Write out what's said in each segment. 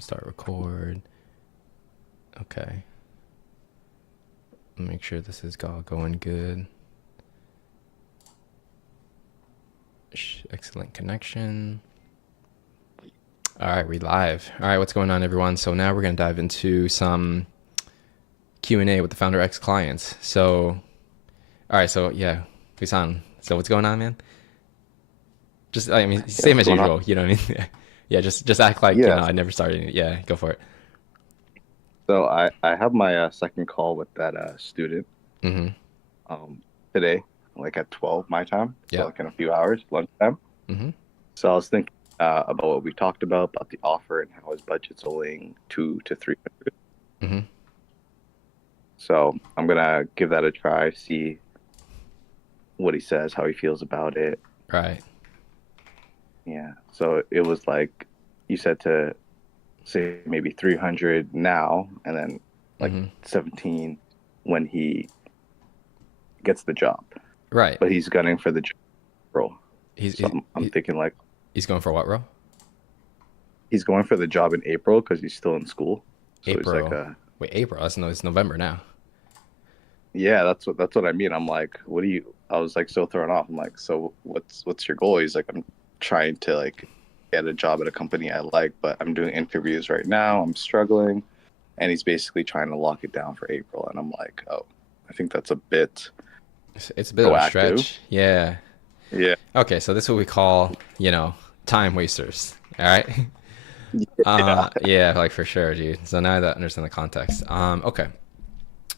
Start record. Okay. Make sure this is all going good. Excellent connection. All right, we live. All right, what's going on, everyone? So now we're going to dive into some Q&A with the Founder X clients. So, all right, so yeah, Husan. So what's going on, man? Just, I mean, same as usual. You know what I mean? Yeah, just act like, Yeah. I never started. Yeah, go for it. So I have my second call with that student Mm-hmm. today, like at 12 my time, so Yep. like in a few hours, lunchtime. Mm-hmm. So I was thinking about what we talked about the offer and how his budget's only 2 to 300. Mm-hmm. So I'm gonna give that a try, see what he says, how he feels about it. Right. Yeah. So it was like you said to say maybe 300 now, and then like Mm-hmm. 17 when he gets the job. Right. But he's gunning for the job role. He's So he's I'm thinking like he's going for what, bro? he's going for the job in April because he's still in school. So he's like, April. Wait, April. It's November now. yeah, that's what I mean. I'm like, what do you? I was like so thrown off. I'm like, so what's your goal? He's like, I'm trying to like get a job at a company I like, but I'm doing interviews right now. I'm struggling, and he's basically trying to lock it down for April. And I'm like, oh, I think that's a bit It's a bit of a proactive. stretch. Yeah. Yeah, Okay, so this is what we call, time wasters. All right. yeah. Yeah, like for sure, dude. So now that I understand the context. Okay.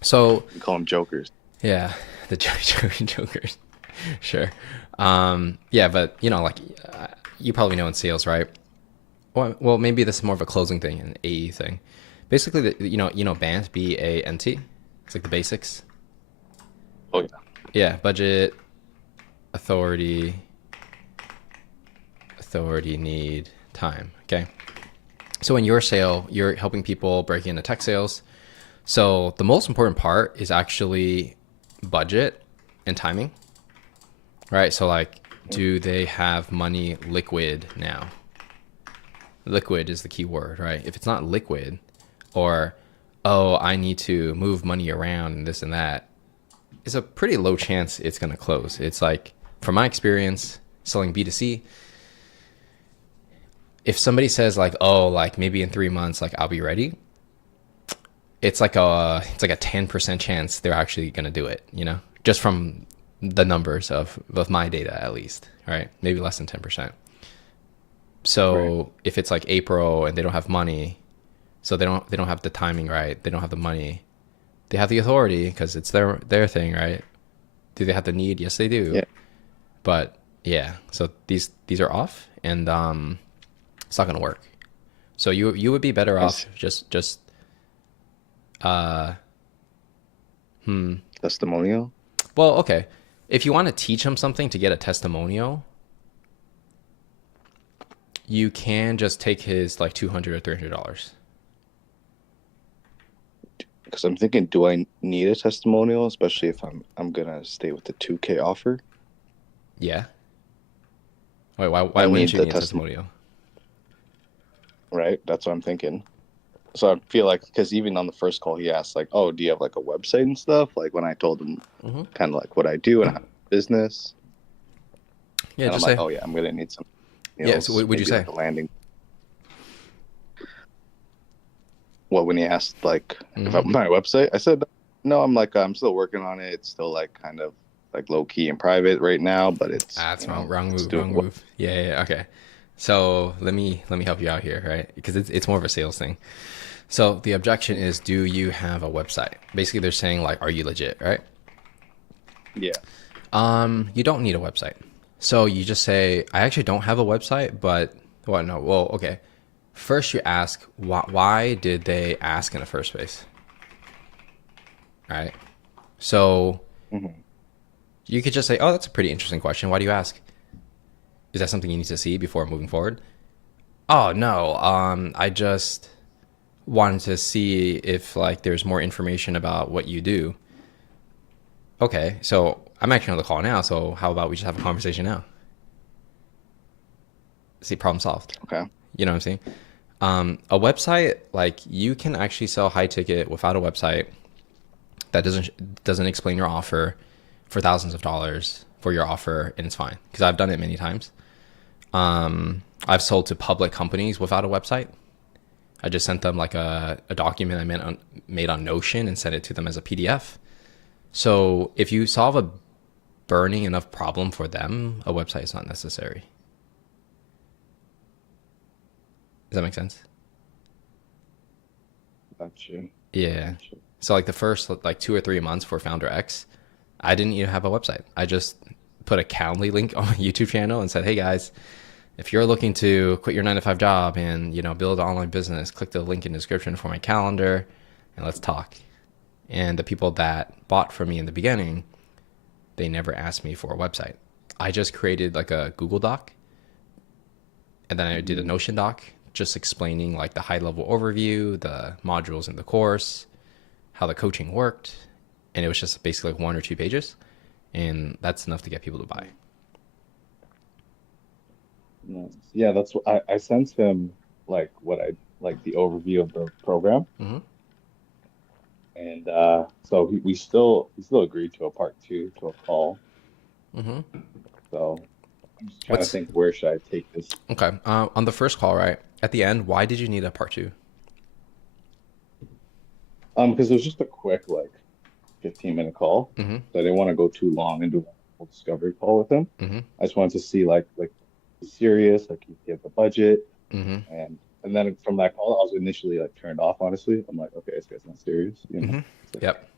So We call them jokers. yeah, the jokers. Sure. Yeah, but you probably know in sales, right? Well, maybe this is more of a closing thing, an AE thing. Basically, BANT, BANT. It's like the basics. Oh yeah, Yeah, budget, authority, need, time. Okay. So in your sale, you're helping people break into tech sales. So the most important part is actually budget and timing, right? So like, do they have money liquid now? Liquid is the key word, right? If it's not liquid, or, oh, I need to move money around and this and that, it's a pretty low chance it's going to close. It's like, from my experience selling B2C, if somebody says like, oh, like maybe in 3 months, like I'll be ready, it's like a 10% chance they're actually going to do it, just from the numbers of my data, at least, right? Maybe less than 10%. right. So if it's like April and they don't have money, so they don't have the timing right, they don't have the money, they have the authority because it's their thing, right? Do they have the need? Yes, they do. Yeah. But yeah, so these are off, and it's not gonna work. So you would be better I off see. just uh Testimonial. well, okay, if you want to teach them something to get a testimonial, you can just take his like $200 or $300. Because I'm thinking, do I need a testimonial, especially if I'm gonna stay with the 2K offer? Yeah. Wait, why I wouldn't need you the need a testimonial, testimonial? right? That's what I'm thinking. So I feel like because even on the first call, he asked like, "Oh, do you have like a website and stuff?" Like when I told him Mm-hmm. kind of like what I do and how business, Yeah, and I'm just like, say. "Oh yeah, I'm gonna need some Yeah, so meals, what would you maybe say? like a landing." Well, when he asked like if Mm-hmm. I'm my website, I said, "No, I'm still working on it. It's still like kind of like low key and private right now, but it's Ah, that's wrong it's move, doing wrong well." move. Yeah, okay. So let me help you out here, right? Because it's more of a sales thing. So the objection is, do you have a website? Basically, they're saying like, are you legit, right? Yeah. You don't need a website. So you just say, I actually don't have a website, but what? No, well, okay. First, you ask why did they ask in the first place, right? So Hmm. you could just say, oh, that's a pretty interesting question. Why do you ask? Is that something you need to see before moving forward? Oh no, I just wanted to see if like there's more information about what you do. Okay, so I'm actually on the call now, so how about we just have a conversation now? See, problem solved. Okay. You know what I'm saying? A website, like you can actually sell high ticket without a website that doesn't explain your offer for thousands of dollars for your offer, and it's fine because I've done it many times. I've sold to public companies without a website. I just sent them like a document made on Notion and sent it to them as a PDF. So if you solve a burning enough problem for them, a website is not necessary. Does that make sense? Gotcha. Yeah. Gotcha. So like the first like 2 or 3 months for Founder X, I didn't even have a website. I just put a Calendly link on my YouTube channel and said, "Hey guys, if you're looking to quit your 9 to 5 job and build an online business, click the link in the description for my calendar, and let's talk." And the people that bought from me in the beginning, they never asked me for a website. I just created like a Google Doc, and then I did a Notion doc just explaining like the high level overview, the modules in the course, how the coaching worked, and it was just basically like 1 or 2 pages, and that's enough to get people to buy. Nice. Yeah, that's what I sent him, like what I like the overview of the program, Mm-hmm. and so he still agreed to a part two to a call. Mm-hmm. So I'm just trying to What's think, where should I take this? okay? On the first call, right at the end, why did you need a part two? Because it was just a quick, like, 15-minute call. Mm-hmm. So I didn't want to go too long into a whole discovery call with him. Mm-hmm. I just wanted to see, like he's serious, like he have the budget, Mm-hmm. and then from that call, I was initially like turned off. Honestly, I'm like, okay, this guy's not serious. Mm-hmm. It's like, Yep.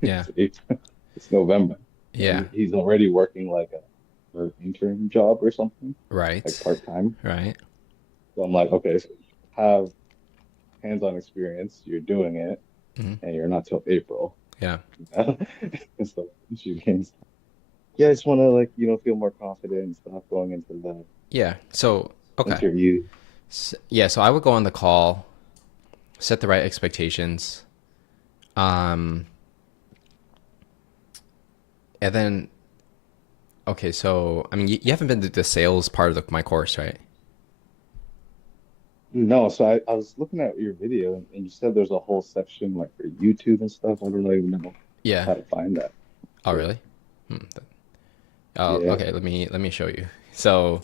Yeah. it's November. Yeah. He's already working like an intern job or something, Right. like part time. Right. So I'm like, okay, so you have hands-on experience, you're doing it, Mm-hmm. and you're not till April. Yeah. So shoot games. Yeah, I just want to like feel more confident and stuff going into the Yeah. So okay. interview. Yeah. So I would go on the call, set the right expectations, um, and then okay. So I mean, you haven't been to the sales part of my course, right? No, so I was looking at your video and you said there's a whole section like for YouTube and stuff. I don't even know Yeah. how to find that. Oh, So, really? Hmm. Oh, yeah. okay. Let me show you. So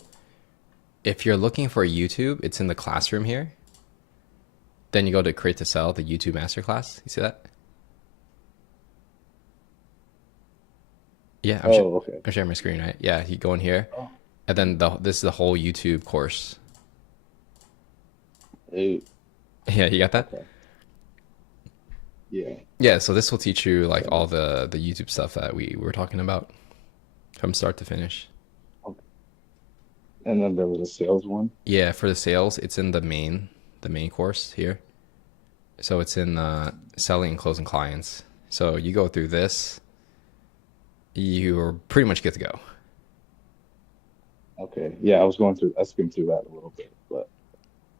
if you're looking for YouTube, it's in the classroom here. Then you go to create to sell, the YouTube masterclass. You see that? Yeah, Oh, okay. I'm sharing my screen, right? Yeah, you go in here, Oh, and then this is the whole YouTube course. hey, Yeah, you got that? okay. Yeah. Yeah, so this will teach you like Okay. all the YouTube stuff that we were talking about from start to finish. Okay. And then there was a sales one. Yeah, for the sales, it's in the main course here. So it's in selling and closing clients. So you go through this, you're pretty much good to go. Okay. Yeah, I skimmed through that a little bit, but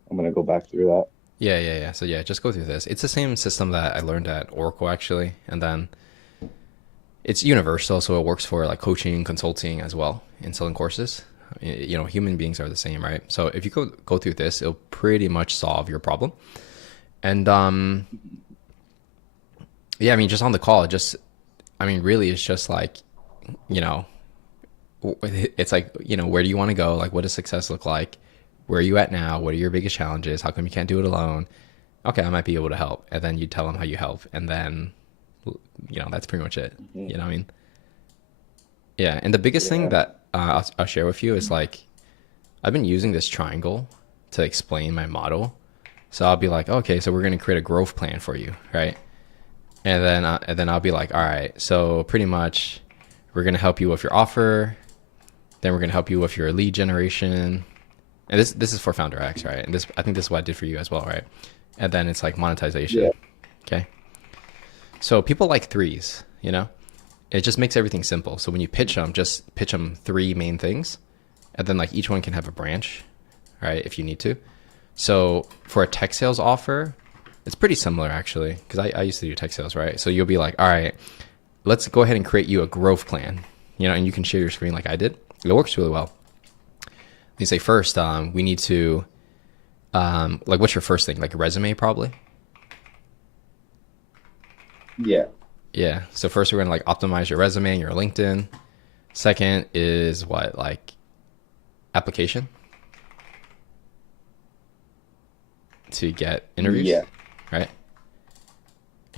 I'm gonna go back through that. Yeah. So yeah, just go through this. It's the same system that I learned at Oracle actually, and then it's universal, so it works for like coaching, consulting as well in selling courses. Human beings are the same, right? So if you go through this, it'll pretty much solve your problem. And yeah, I mean, just on the call, really, it's just like, you know, it's like, where do you want to go? Like, what does success look like? Where are you at now? What are your biggest challenges? How come you can't do it alone? Okay, I might be able to help. And then you tell them how you help. And then, that's pretty much it. Mhm. You know what I mean? Yeah. And the biggest thing Yeah. that I'll share with you is like, I've been using this triangle to explain my model. So I'll be like, okay, so we're going to create a growth plan for you, right? And then I'll be like, all right, so pretty much we're going to help you with your offer. Then we're going to help you with your lead generation. And this is for Founder X, right? And I think this is what I did for you as well, right? And then it's like monetization. Yeah. Okay. So people like threes, it just makes everything simple. So when you pitch them, just pitch them 3 main things, and then like each one can have a branch, right? If you need to. So for a tech sales offer, it's pretty similar actually, because I used to do tech sales, right? So you'll be like, all right, let's go ahead and create you a growth plan, and you can share your screen like I did. It works really well. You say first, we need to Like, what's your first thing? Like a resume, probably. Yeah. Yeah. So first, we're gonna like optimize your resume and your LinkedIn. Second is what, like application to get interviews, Yeah. right?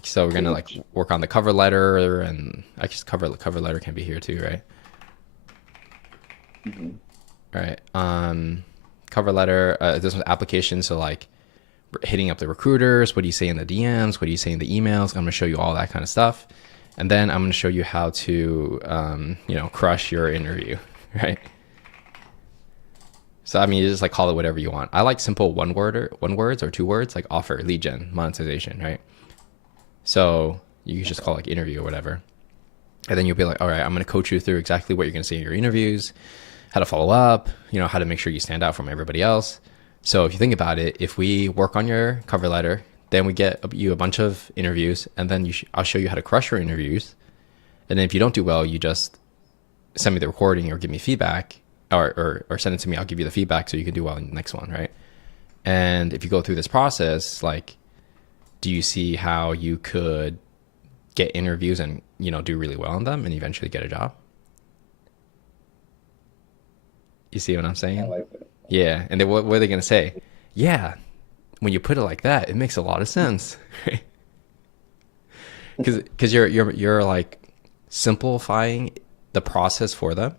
So we're gonna Pretty like much. work on the cover letter, and I guess cover letter can be here too, right? Hmm. Right. Cover letter. This was application. So like hitting up the recruiters. What do you say in the DMs? What do you say in the emails? I'm gonna show you all that kind of stuff, and then I'm gonna show you how to, crush your interview, right? So I mean, you just like call it whatever you want. I like simple one words or two words, like offer, lead gen, monetization, right? So you can just call like interview or whatever, and then you'll be like, all right, I'm gonna coach you through exactly what you're gonna say in your interviews, how to follow up, how to make sure you stand out from everybody else. So if you think about it, if we work on your cover letter, then we get you a bunch of interviews, and then I'll show you how to crush your interviews. And then if you don't do well, you just send me the recording or give me feedback, or send it to me. I'll give you the feedback so you can do well in the next one, right? And if you go through this process, like, do you see how you could get interviews and do really well on them and eventually get a job? You see what I'm I saying? like that. Yeah. And then what are they going to say? Yeah. When you put it like that, it makes a lot of sense. Because you're like simplifying the process for them.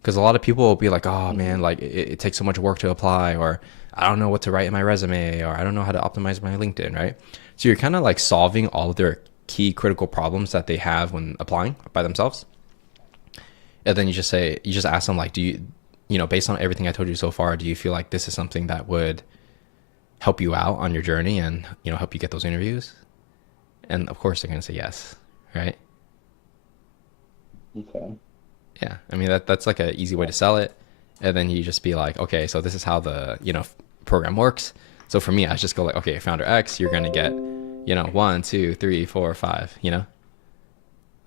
Because a lot of people will be like, oh Hmm. man, like it takes so much work to apply, or I don't know what to write in my resume, or I don't know how to optimize my LinkedIn, right? So you're kind of like solving all of their key critical problems that they have when applying by themselves. And then you just ask them like, do you, based on everything I told you so far, do you feel like this is something that would help you out on your journey and, help you get those interviews? And of course they're going to say yes, right? Okay. Yeah. I mean, that's like an easy way to sell it. And then you just be like, okay, so this is how the, program works. So for me, I just go like, okay, founder X, you're going to get, 1, 2, 3, 4, 5, like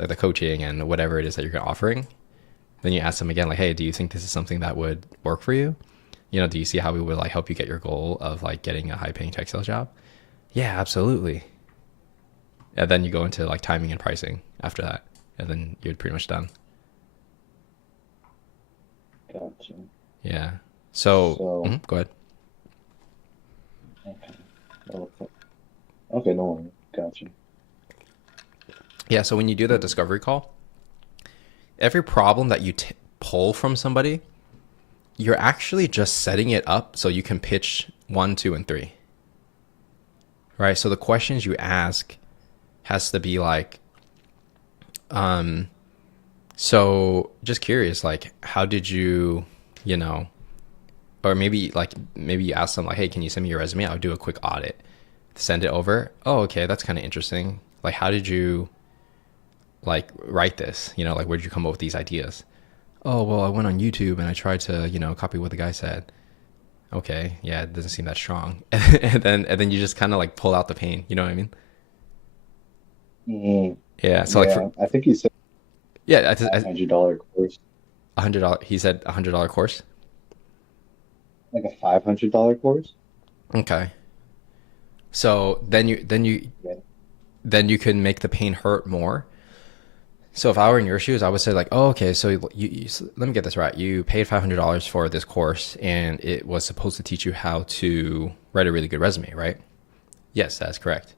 the coaching and whatever it is that you're offering. Then you ask them again, like, hey, do you think this is something that would work for you? Do you see how we would like help you get your goal of like getting a high paying tech sales job? Yeah, absolutely. And then you go into like timing and pricing after that. And then you're pretty much done. Gotcha. Yeah. So, So, go ahead. okay. Okay. Okay, no worries. Gotcha. Yeah. So when you do the discovery call, every problem that you pull from somebody, you're actually just setting it up so you can pitch 1, 2, and 3, right? So the questions you ask has to be like, so just curious, like, how did you, you know, or maybe you ask them like, hey, can you send me your resume? I'll do a quick audit, send it over. Oh, okay, that's kind of interesting. Like, how did you like write this? Like, where did you come up with these ideas? Oh, well, I went on YouTube and I tried to, copy what the guy said. Okay, yeah, it doesn't seem that strong. And then you just kind of like pull out the pain. You know what I mean? Mm, Yeah. So like for yeah, I think you said yeah, $500 course, $100. He said $100 course. like a $500 course. Okay. So Yeah. then you can make the pain hurt more. So if I were in your shoes, I would say like, oh, okay, so let me get this right. You paid $500 for this course, and it was supposed to teach you how to write a really good resume, right? Yes, that's correct.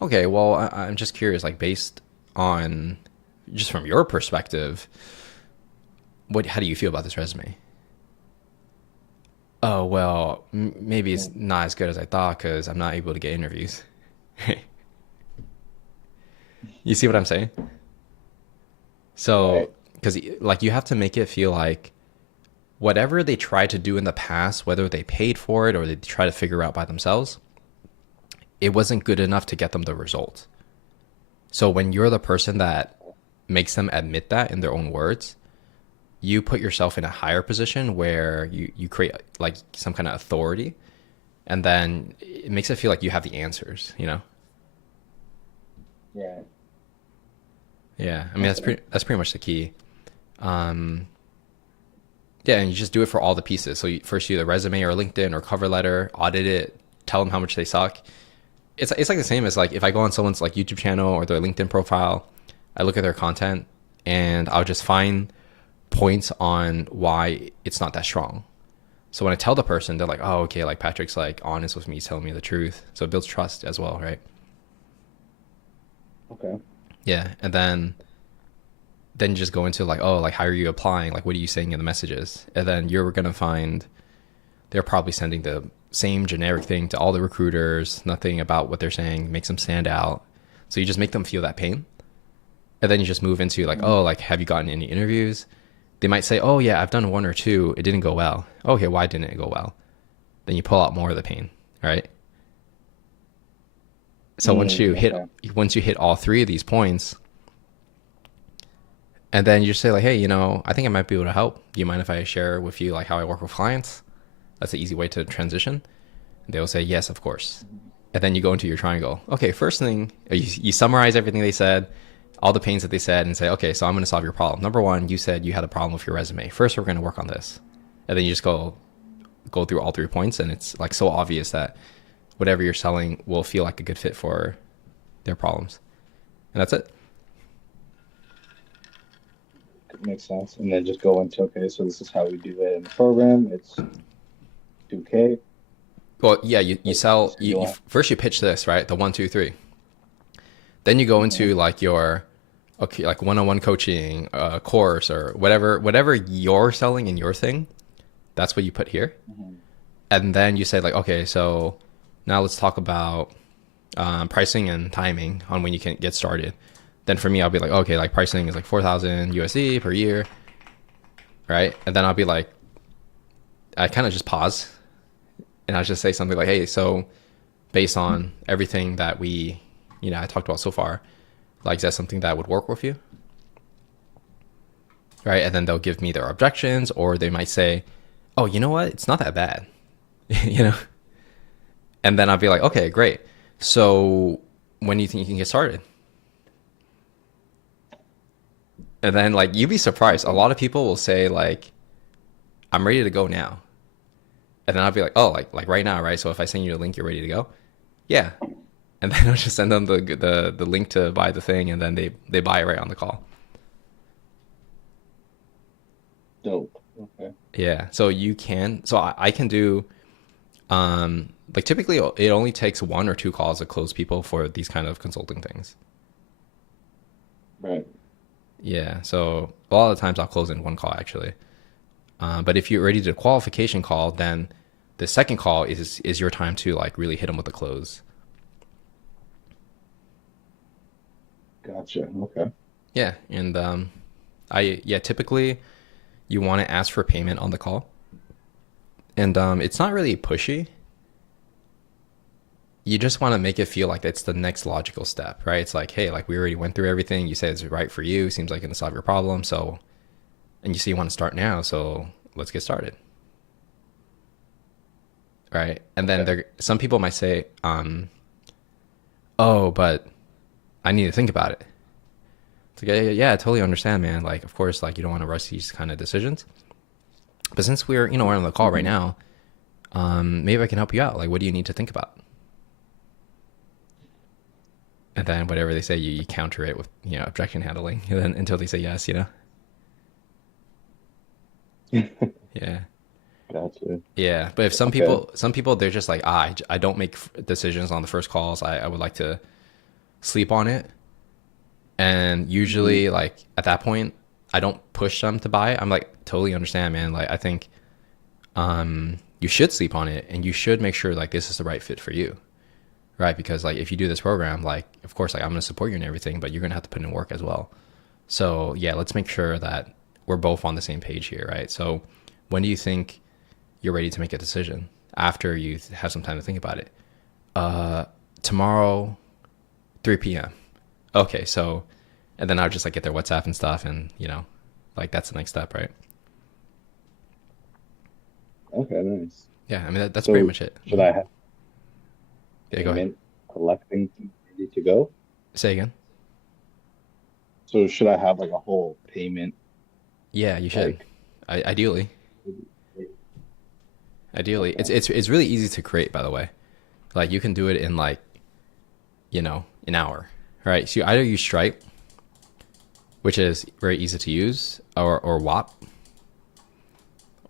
Okay, well, I'm just curious, like based on just from your perspective, how do you feel about this resume? Oh, well, maybe it's not as good as I thought because I'm not able to get interviews. You see what I'm saying? So, Right. because like you have to make it feel like whatever they tried to do in the past, whether they paid for it or they try to figure out by themselves, it wasn't good enough to get them the result. So when you're the person that makes them admit that in their own words, you put yourself in a higher position where you create like some kind of authority, and then it makes it feel like you have the answers. Yeah. Yeah, I mean Okay. that's pretty much the key. Um, yeah, and you just do it for all the pieces. So first you do the resume or LinkedIn or cover letter, audit it, tell them how much they suck. It's like the same as like if I go on someone's like YouTube channel or their LinkedIn profile, I look at their content and I'll just find points on why it's not that strong. So when I tell the person, they're like, oh, okay, like Patrick's like honest with me, he's telling me the truth. So it builds trust as well, right? Okay. Yeah. And then you just go into like, oh, like how are you applying? Like what are you saying in the messages? And then you're gonna find they're probably sending the same generic thing to all the recruiters, nothing about what they're saying makes them stand out. So you just make them feel that pain. And then you just move into like, oh, like have you gotten any interviews? They might say, oh yeah, I've done one or two, it didn't go well. Okay, why didn't it go well? Then you pull out more of the pain, right? So Okay. once you hit all three of these points, and then you just say like, hey, I think I might be able to help. Do you mind if I share with you like how I work with clients? That's an easy way to transition. They'll say yes, of course. And then you go into your triangle. Okay, first thing, you summarize everything they said, all the pains that they said, and say, okay, so I'm going to solve your problem. Number one, you said you had a problem with your resume. First, we're going to work on this. And then you just go through all 3 points, and it's like so obvious that whatever you're selling will feel like a good fit for their problems. And that's it. Makes sense. And then just go into, okay, so this is how we do it in the program. It's 2K. Well, yeah, you sell, So you want, first you pitch this, right? The 1, 2, 3. Then you go into Mhm. like your, okay, like one-on-one coaching course or whatever you're selling in your thing. That's what you put here. Mhm. And then you say like, okay, so now let's talk about pricing and timing on when you can get started. Then for me, I'll be like, okay, like pricing is like 4,000 USD per year, right? And then I'll be like, I kind of just pause and I'll just say something like, hey, so based on everything that I talked about so far, like, is that something that would work with you? Right? And then they'll give me their objections, or they might say, oh, you know what? It's not that bad, you know? And then I'll be like, okay, great. So when do you think you can get started? And then like, you'd be surprised. A lot of people will say like, I'm ready to go now. And then I'll be like, oh, like right now, right? So if I send you a link, you're ready to go? Yeah. And then I'll just send them the link to buy the thing, and then they buy it right on the call. Dope. Okay. Yeah. So I can do like typically it only takes 1 or 2 calls to close people for these kind of consulting things. Right. Yeah. So a lot of the times I'll close in 1 call actually. But if you already did a qualification call, then the second call is your time to like really hit them with a close. Gotcha. Okay. Yeah. And typically you want to ask for payment on the call. And it's not really pushy. You just want to make it feel like it's the next logical step, right? It's like, hey, like we already went through everything. You said it's right for you. Seems like it can solve your problem. So, and you say you want to start now. So let's get started. Right. And then Okay. some people might say, oh, but I need to think about it. It's like, yeah, I totally understand, man. Like, of course, like you don't want to rush these kind of decisions. But since we're on the call right Mhm. now, maybe I can help you out. Like, what do you need to think about? And then whatever they say, you counter it with, objection handling, and then until they say yes. Yeah. Gotcha. Yeah. But if Okay. some people, they're just like, I don't make decisions on the first calls. I would like to sleep on it. And Mhm. usually like at that point, I don't push them to buy it. I'm like, totally understand, man. Like, I think, you should sleep on it and you should make sure like this is the right fit for you. Right? Because like if you do this program, like of course like I'm gonna support you and everything, but you're gonna have to put in work as well. So yeah, let's make sure that we're both on the same page here, right? So when do you think you're ready to make a decision after you have some time to think about it? Uh, Tomorrow, 3 p.m. Okay, so and then I'll just like get their WhatsApp and stuff, and like that's the next step, right? Okay, nice. Yeah, I mean that's pretty So much it. should I have Yeah, go ahead. payment collecting ready to go? Say again. So should I have like a whole payment Yeah, you should. like Ideally, it's okay. really easy to create, by the way. Like you can do it in like, an hour, right? So you either use Stripe, which is very easy to use, or WAP.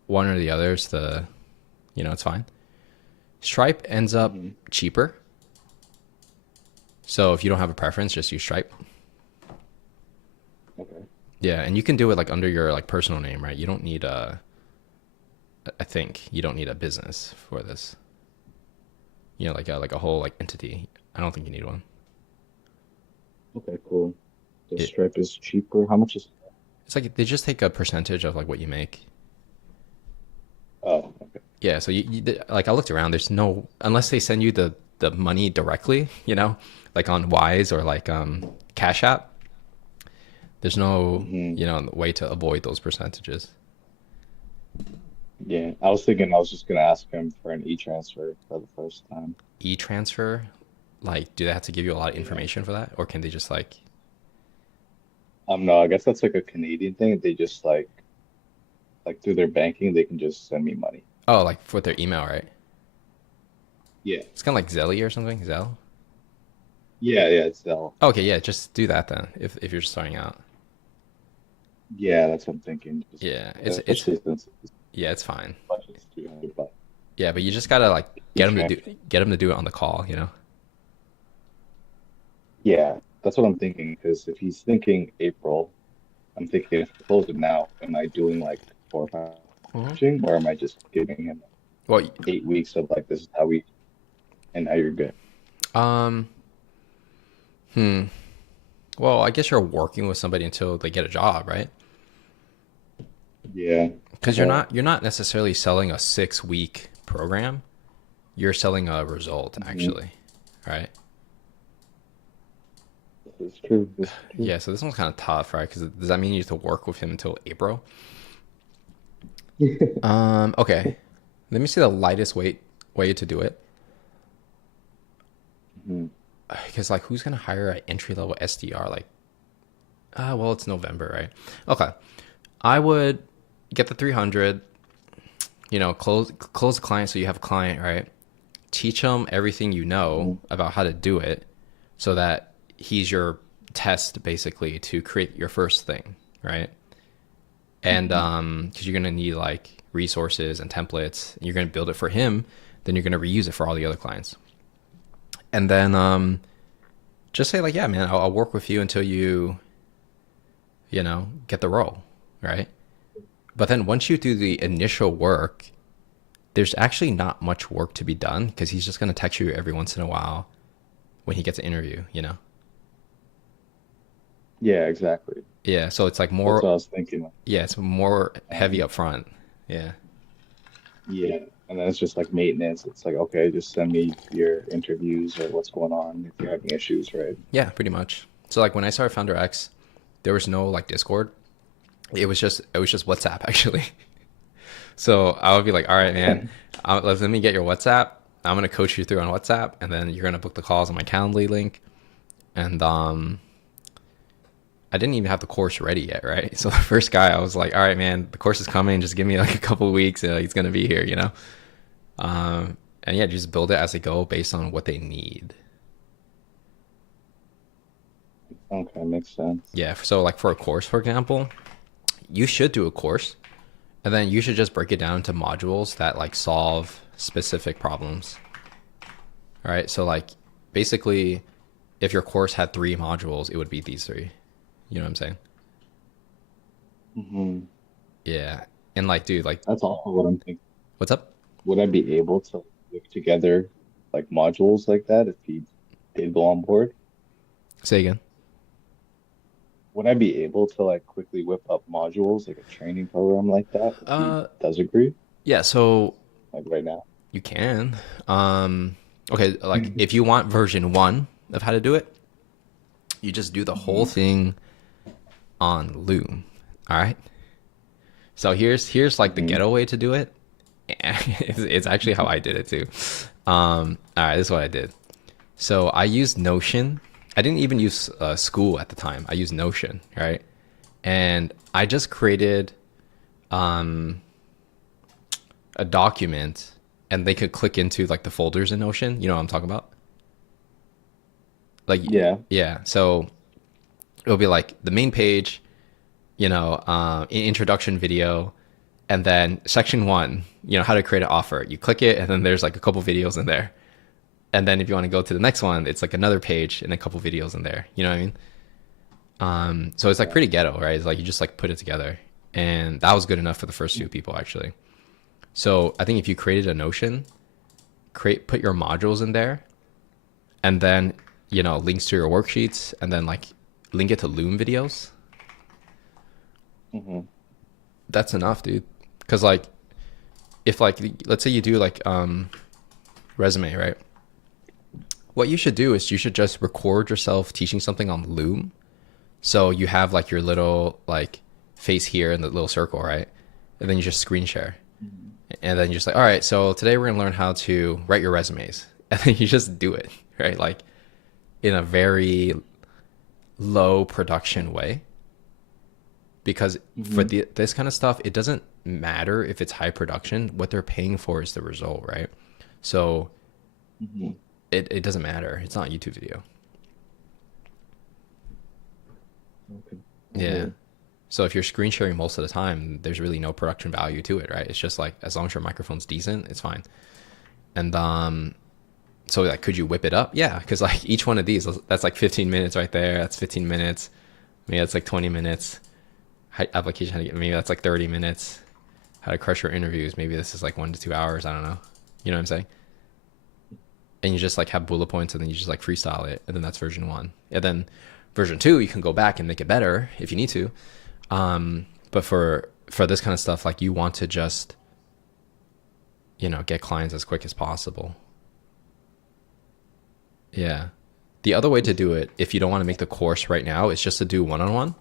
One or the other is it's fine. Stripe ends up cheaper. So if you don't have a preference, just use Stripe. Okay. Yeah, and you can do it like under your like personal name, right? You don't need I think you don't need a business for this. Like a whole like entity. I don't think you need one. Okay, cool. The It, Stripe is cheaper. How much is? it's like they just take a percentage of like what you make. Oh, okay. Yeah, so like I looked around. There's no unless they send you the money directly, like on Wise or like Cash App. There's no Hmm. way to avoid those percentages. Yeah, I was thinking I was just gonna ask him for an e-transfer for the first time. E-transfer, like, do they have to give you a lot of Yeah. information for that, or can they just like, No, I guess that's like a Canadian thing. They just like through their banking, they can just send me money. oh, like for their email, right? Yeah. It's kind of like Zelly or something. Zelle. Yeah, yeah, it's Zelle. Okay, yeah, just do that then. If you're starting out, Yeah, that's what I'm thinking. Just, yeah, it's especially since the yeah, it's fine. budget's 300 bucks. Yeah, but you just gotta like E-transfer. get them to do it on the call. Yeah, that's what I'm thinking. Because if he's thinking April, I'm thinking if I close it now, am I doing like 4 or 5 Mhm. coaching, or am I just giving him Well, 8 weeks of like this is how we and now you're good? um, hmm. Well, I guess you're working with somebody until they get a job, right? Yeah. Because you're Okay. not necessarily selling a 6 week program. You're selling a result, Mhm. actually, right? This is true. This is true. Yeah, so this one's kind of tough, right? Because does that mean you have to work with him until April? Okay. Let me see the lightest way to do it. Mhm. Because like, who's gonna hire an entry level SDR? Like, well, it's November, right? Okay, I would get the 300. Close the client so you have a client, right? Teach him everything you know Mhm. about how to do it, so that he's your test basically to create your first thing, right? And Mhm. because you're gonna need like resources and templates, you're gonna build it for him, then you're gonna reuse it for all the other clients, and then just say like, yeah, man, I'll work with you until you get the role, right? But then once you do the initial work, there's actually not much work to be done because he's just gonna text you every once in a while when he gets an interview. Yeah, exactly. Yeah, so it's like That's more, what I was thinking. yeah, it's more heavy Um, up front. Yeah. yeah, and then it's just like maintenance. It's like, okay, just send me your interviews or what's going on if you're having issues, right? Yeah, pretty much. So like when I started Founder X, there was no like Discord. It was just WhatsApp actually. So I would be like, all right, man, let me get your WhatsApp. I'm gonna coach you through on WhatsApp, and then you're gonna book the calls on my Calendly link. And I didn't even have the course ready yet, right? So the first guy, I was like, all right, man, the course is coming. Just give me like a couple of weeks. He's gonna be here. And yeah, just build it as they go based on what they need. Okay, makes sense. Yeah. So like for a course, for example, you should do a course, and then you should just break it down into modules that like solve specific problems, right? So like basically, if your course had 3 modules, it would be these three. You know what I'm saying? Hmm. Yeah. And like, dude, like, That's also what I'm thinking. what's up? Would I be able to whip together like modules like that if he did go on board? Say again. Would I be able to like quickly whip up modules like a training program like that if he Uh, does agree? yeah. So Like right now? you can. Okay. Like, Mhm. if you want version 1 of how to do it, you just do the whole Mhm. thing on Loom. All right. So here's like the Mhm. ghetto way to do it. It's actually how I did it too. All right, this is what I did. So I used Notion. I didn't even use School at the time. I used Notion, right? And I just created um, a document and they could click into like the folders in Notion. You know what I'm talking about? Like, Yeah. yeah. So it'll be like the main page, introduction video, and then section one, how to create an offer. You click it, and then there's like a couple videos in there. And then if you want to go to the next one, it's like another page and a couple videos in there. You know what I mean? So it's like pretty ghetto, right? It's like you just like put it together, and that was good enough for the first few people actually. So I think if you created a Notion, put your modules in there, and then links to your worksheets, and then like link it to Loom videos. Hmm. That's enough, dude. Because like if like let's say you do like resume, right? What you should do is you should just record yourself teaching something on Loom. So you have like your little like face here in the little circle, right? And then you just screen share. And then you're just like, all right, so today we're gonna learn how to write your resumes. And then you just do it, right? Like in a very low production way. Because for this kind of stuff, it doesn't matter if it's high production. What they're paying for is the result, right? So Hmm. it doesn't matter. It's not a YouTube video. Okay. Yeah. So if you're screen sharing most of the time, there's really no production value to it, right? It's just like as long as your microphone's decent, it's fine. And so like, could you whip it up? Yeah, because like each one of these, that's like 15 minutes right there. That's 15 minutes. Maybe that's like 20 minutes. Application, maybe that's like 30 minutes. How to crush your interviews. Maybe this is like 1 to 2 hours. I don't know. You know what I'm saying? And you just like have bullet points, and then you just like freestyle it, and then that's version 1. And then version 2, you can go back and make it better if you need to. But for this kind of stuff, like you want to just get clients as quick as possible. Yeah. The other way to do it, if you don't want to make the course right now, is just to do one-on-one,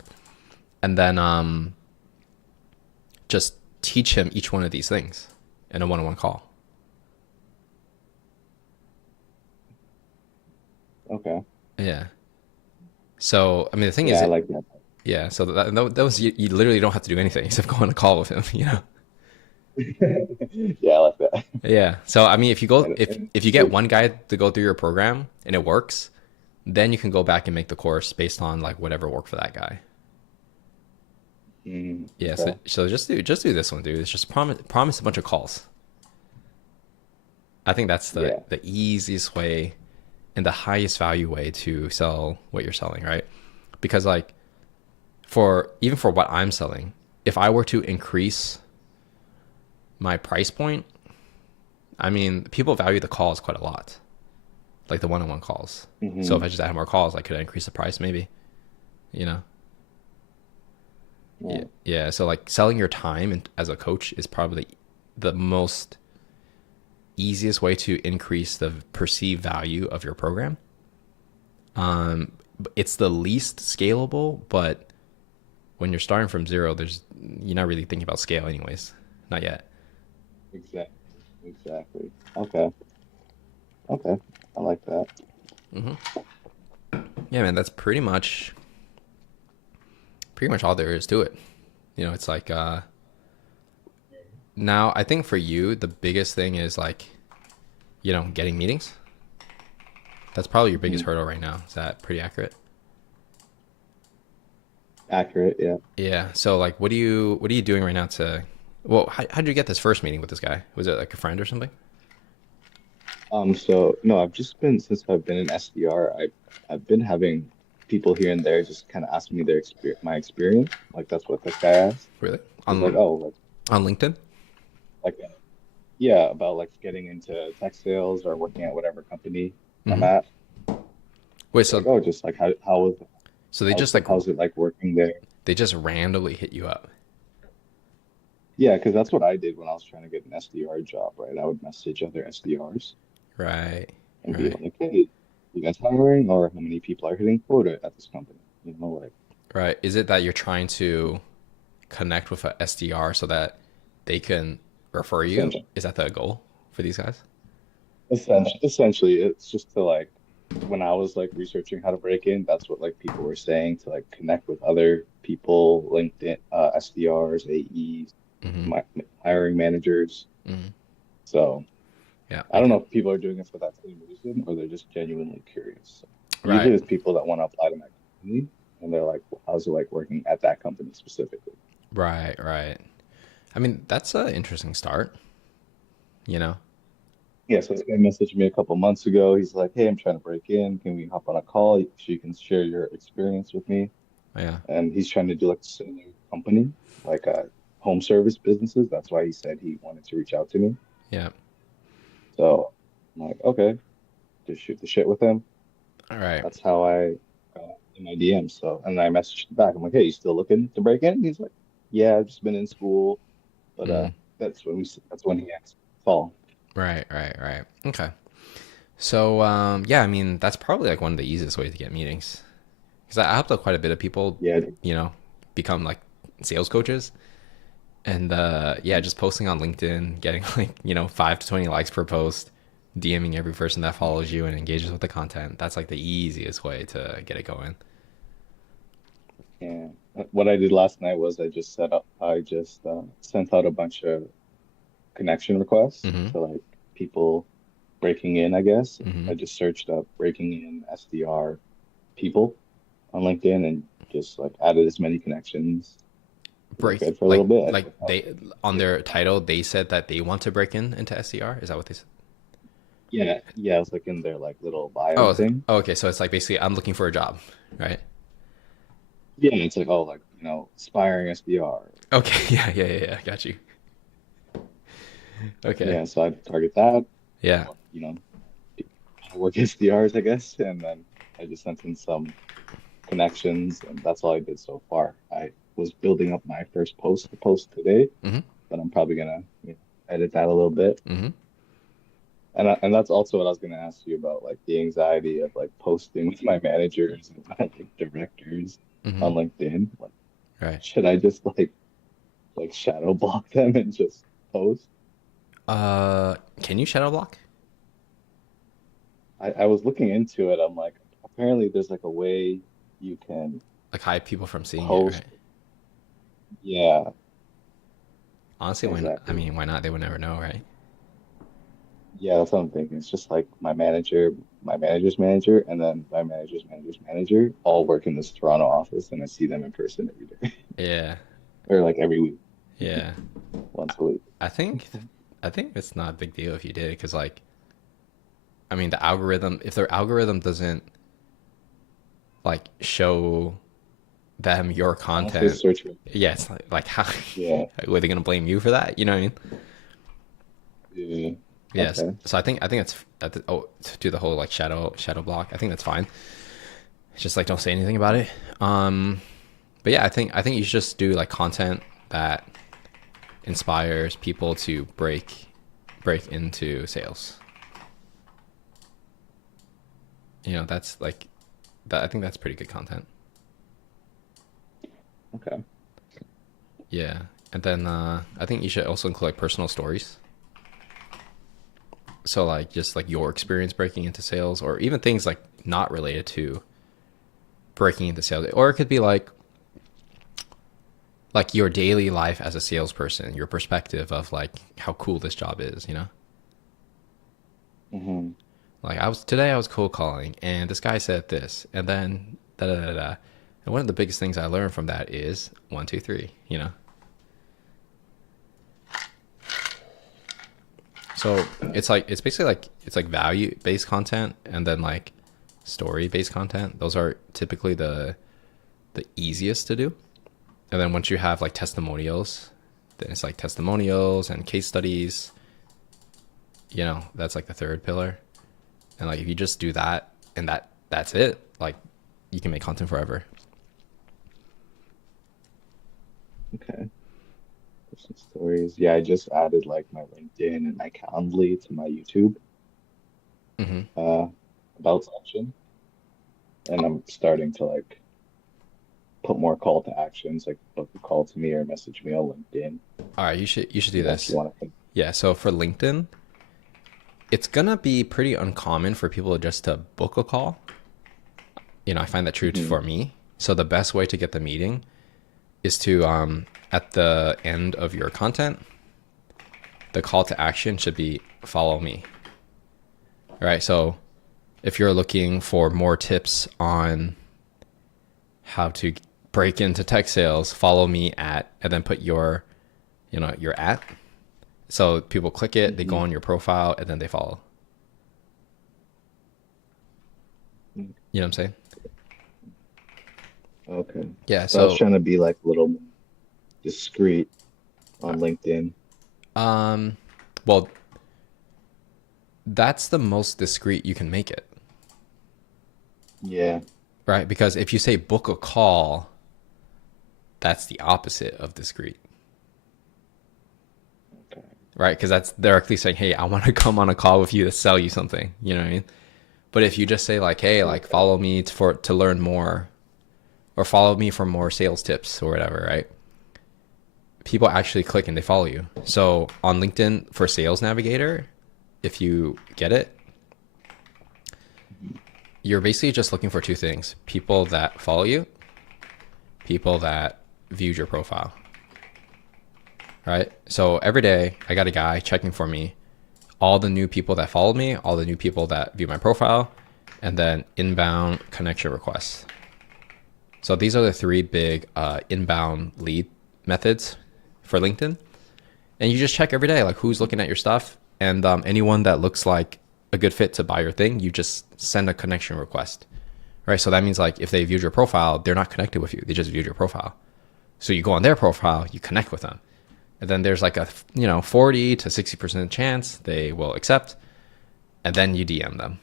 and then just teach him each one of these things in a one-on-one call. Okay. Yeah. So I mean, the thing Yeah, is, I like that. yeah. So that was you literally don't have to do anything except go on a call with him. Yeah, I like that. Yeah. So I mean, if you go And, if and if you get one guy to go through your program and it works, then you can go back and make the course based on like whatever worked for that guy. Yeah. okay. So just do this one, dude. It's just promise a bunch of calls. I think that's Yeah. the easiest way and the highest value way to sell what you're selling, right? Because like even for what I'm selling, if I were to increase my price point, I mean, people value the calls quite a lot, like the one-on-one calls. So if Hmm. I just add more calls, I could increase the price maybe, you know? Yeah. Yeah. So like selling your time as a coach is probably the most easiest way to increase the perceived value of your program. It's the least scalable, but when you're starting from zero, you're not really thinking about scale anyways. Not yet. Exactly. Exactly. Okay. Okay. I like that. Yeah, man, that's pretty much all there is to it. It's like now I think for you the biggest thing is like, getting meetings. That's probably your biggest Mhm. hurdle right now. Is that pretty accurate? Accurate. Yeah. Yeah. So like what are you doing right now to well, how did you get this first meeting with this guy? Was it like a friend or something? So no, since I've been in SDR, I've been having people here and there just kind of ask me my experience. Like that's what this guy asked. Really? He's like, On oh, on LinkedIn? like yeah, about like getting into tech sales or working at whatever company I'm Hmm. at. Wait, Like, oh, just like so they just like how's it like working there? they just randomly hit you up. Yeah, because that's what I did when I was trying to get an SDR job, right? I would message other SDRs Right. and be Right. like, hey, you guys hiring or how many people are hitting quota at this company? Like Right. Is it that you're trying to connect with a SDR so that they can refer you? essentially, Is that the goal for these guys? essentially, it's just to like when I was like researching how to break in, that's what like people were saying to like connect with other people, LinkedIn, SDRs, AEs, Hmm. my hiring managers. Hmm. So Yeah. I don't know if people are doing it for that same reason or they're just genuinely curious. Right. Usually it's people that want to apply to my company and they're like, well, how's it like working at that company specifically? Right. Right. I mean, that's an interesting start, you know? Yeah, so this guy messaged me a couple months ago. He's like, hey, I'm trying to break in. Can we hop on a call so you can share your experience with me? Yeah. And he's trying to do like a similar company, like home service businesses. That's why he said he wanted to reach out to me. Yeah. So I'm like, okay, just shoot the shit with him. All right. That's how I got in my DM. So, and I messaged him back. I'm like, hey, you still looking to break in? And he's like, yeah, I've just been in school, but Mm. that's when he asked me to call. Right. Right. Right. Okay. So, yeah, I mean, that's probably like one of the easiest ways to get meetings because I helped out quite a bit of people, Yeah, you know, become like sales coaches. And yeah, just posting on LinkedIn, getting like, 5 to 20 likes per post, DMing every person that follows you and engages with the content. That's like the easiest way to get it going. yeah. What I did last night was I just sent out a bunch of connection requests Mm-hmm. to like people breaking in, I guess. Mm-hmm. I just searched up breaking in SDR people on LinkedIn and just like added as many connections as I Break could for a little bit. like they on their title they said that they want to break in into SDR. Is that what they said? Yeah, yeah, it's like in their like little bio Oh, thing. okay. So it's like basically I'm looking for a job, right? Yeah, it's like oh like aspiring SDR. Okay. Yeah. Yeah. Yeah. Yeah. Got you. Okay. Yeah, so I target that, Yeah. you know, work SDRs, I guess, and then I just sent in some connections, and that's all I did so far. I was building up my first post to post today, Mm-hmm. but I'm probably gonna edit that a little bit. Mm-hmm. And that's also what I was gonna ask you about, like the anxiety of like posting with my managers and my like directors Mm-hmm. on LinkedIn. Like, Right. should I just like shadow block them and just post? Can you shadow block? I was looking into it. I'm like, apparently there's like a way you can Like hide people from seeing it, post. right? Yeah, Honestly, why not? I exactly. mean, why not? They would never know, right? Yeah, that's what I'm thinking. It's just like my manager's manager, and then my manager's manager's manager all work in this Toronto office, and I see them in person every day, Yeah. or like every week, Yeah. once a week. I think I think it's not a big deal if you did because like I mean the algorithm if their algorithm doesn't like show them your Honestly, content, search for yeah, it's like how yeah, were they gonna blame you for that? You know what I mean? yeah. Yes. Okay, So I think it's to do the whole like shadow block. I think that's fine. It's just like don't say anything about it. Um, but yeah, I think you should just do like content that inspires people to break into sales. That's like that. I think that's pretty good content. okay, Yeah, and then I think you should also include like personal stories. So like just like your experience breaking into sales, or even things like not related to breaking into sales, or it could be like your daily life as a salesperson, your perspective of like how cool this job is. hmm Like I was cold calling, and this guy said this, and then da da da da. And one of the biggest things I learned from that is one, two, three. So it's basically like it's like value based content, and then like story based content. Those are typically the easiest to do. And then once you have like testimonials, then it's like testimonials and case studies. That's like the third pillar. And like if you just do that and that's it, like you can make content forever. okay. Personal stories. Yeah, I just added like my LinkedIn and my Calendly to my YouTube Mm-hmm. uh about section, and I'm starting to like put more call to actions, like book a call to me or message me on LinkedIn. All right, you should do If you this. want to. Yeah, so for LinkedIn, it's gonna be pretty uncommon for people just to book a call. I find that true Hmm for me. So the best way to get the meeting is to at the end of your content, the call to action should be follow me. right? So if you're looking for more tips on how to break into tech sales, follow me at, and then put your, your at. So people click it, they go on your profile, and then they follow. You know what I'm saying? Okay. Yeah. So I was So, trying to be like a little more discreet on LinkedIn. well, that's the most discreet you can make it, Yeah. right? Because if you say book a call, that's the opposite of discreet, Okay. right? Because that's directly saying, hey, I want to come on a call with you to sell you something. You know what I mean? But if you just say like, hey, like follow me to learn more, or follow me for more sales tips or whatever, right? People actually click and they follow you. So on LinkedIn for Sales Navigator, if you get it, you're basically just looking for two things: people that follow you, people that viewed your profile, right? So every day I got a guy checking for me all the new people that followed me, all the new people that view my profile, and then inbound connection requests. So these are the three big inbound lead methods for LinkedIn. And you just check every day, like who's looking at your stuff, and anyone that looks like a good fit to buy your thing, you just send a connection request, right? So that means like if they viewed your profile, they're not connected with you; they just viewed your profile. So you go on their profile, you connect with them, and then there's like a 40 to 60% chance they will accept, and then you DM them.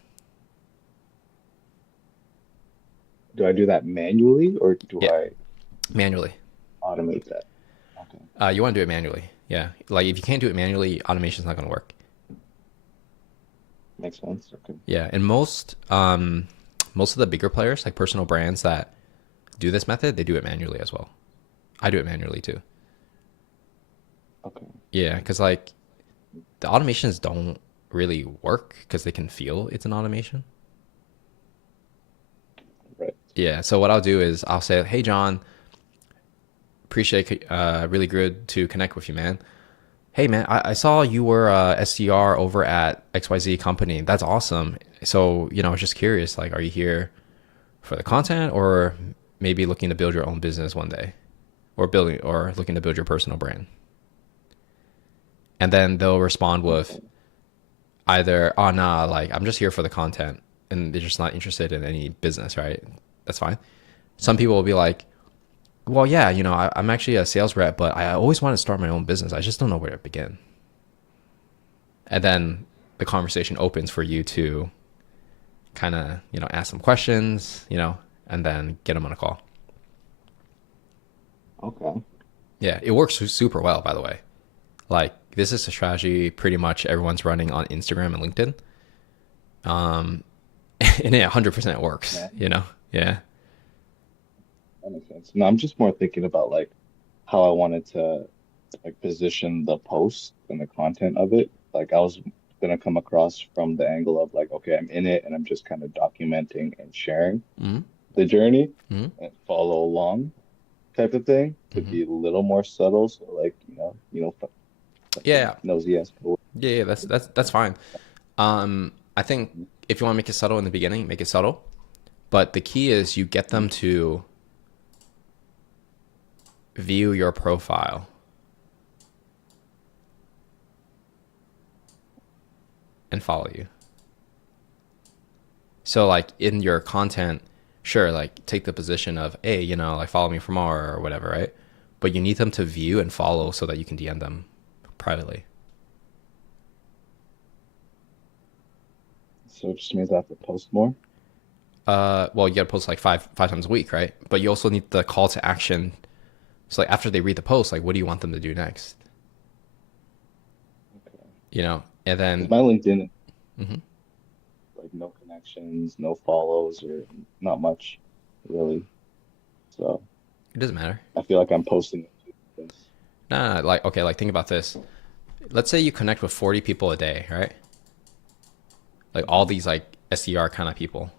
Do I do that manually or do Yeah, I manually. automate that? Okay. You want to do it manually. Yeah, like if you can't do it manually, automation's not going to work. Makes sense. Okay. Yeah, and most of the bigger players, like personal brands that do this method, they do it manually as well. I do it manually too. Okay. Yeah, because like the automations don't really work because they can feel it's an automation. Right. Yeah, so what I'll do is I'll say, hey John, appreciate really good to connect with you, man. Hey man, I saw you were SDR over at XYZ company. That's awesome. So, I was just curious, like, are you here for the content or maybe looking to build your own business one day, or looking to build your personal brand? And then they'll respond with either, oh nah, like I'm just here for the content, and they're just not interested in any business, right? That's fine. Some people will be like, well, yeah, I'm actually a sales rep, but I always want to start my own business. I just don't know where to begin. And then the conversation opens for you to kind of, ask some questions, and then get them on a call. Okay. Yeah, it works super well, by the way. Like, this is a strategy pretty much everyone's running on Instagram and LinkedIn. And it 100% works, Yeah. Yeah. That makes sense. No, I'm just more thinking about like how I wanted to like position the post and the content of it. Like I was gonna come across from the angle of like, okay, I'm in it and I'm just kind of documenting and sharing Mm-hmm. the journey Mm-hmm. and follow along type of thing to Mm-hmm. be a little more subtle. So like, like a Yeah. nosy ass. Yeah, that's fine. I think if you want to make it subtle in the beginning, make it subtle. But the key is you get them to view your profile and follow you. So like in your content, sure, like take the position of, hey, like follow me for more or whatever, right? But you need them to view and follow so that you can DM them privately. So it just means I have to post more. Well, you gotta post like five times a week, right? But you also need the call to action. So like after they read the post, like what do you want them to do next? Okay. And 'Cause then my LinkedIn, Mhm. like no connections, no follows, or not much really. So It doesn't matter. I feel like I'm posting this. Nah, like okay, like think about this. Let's say you connect with 40 people a day, right? Like all these like SDR kind of people.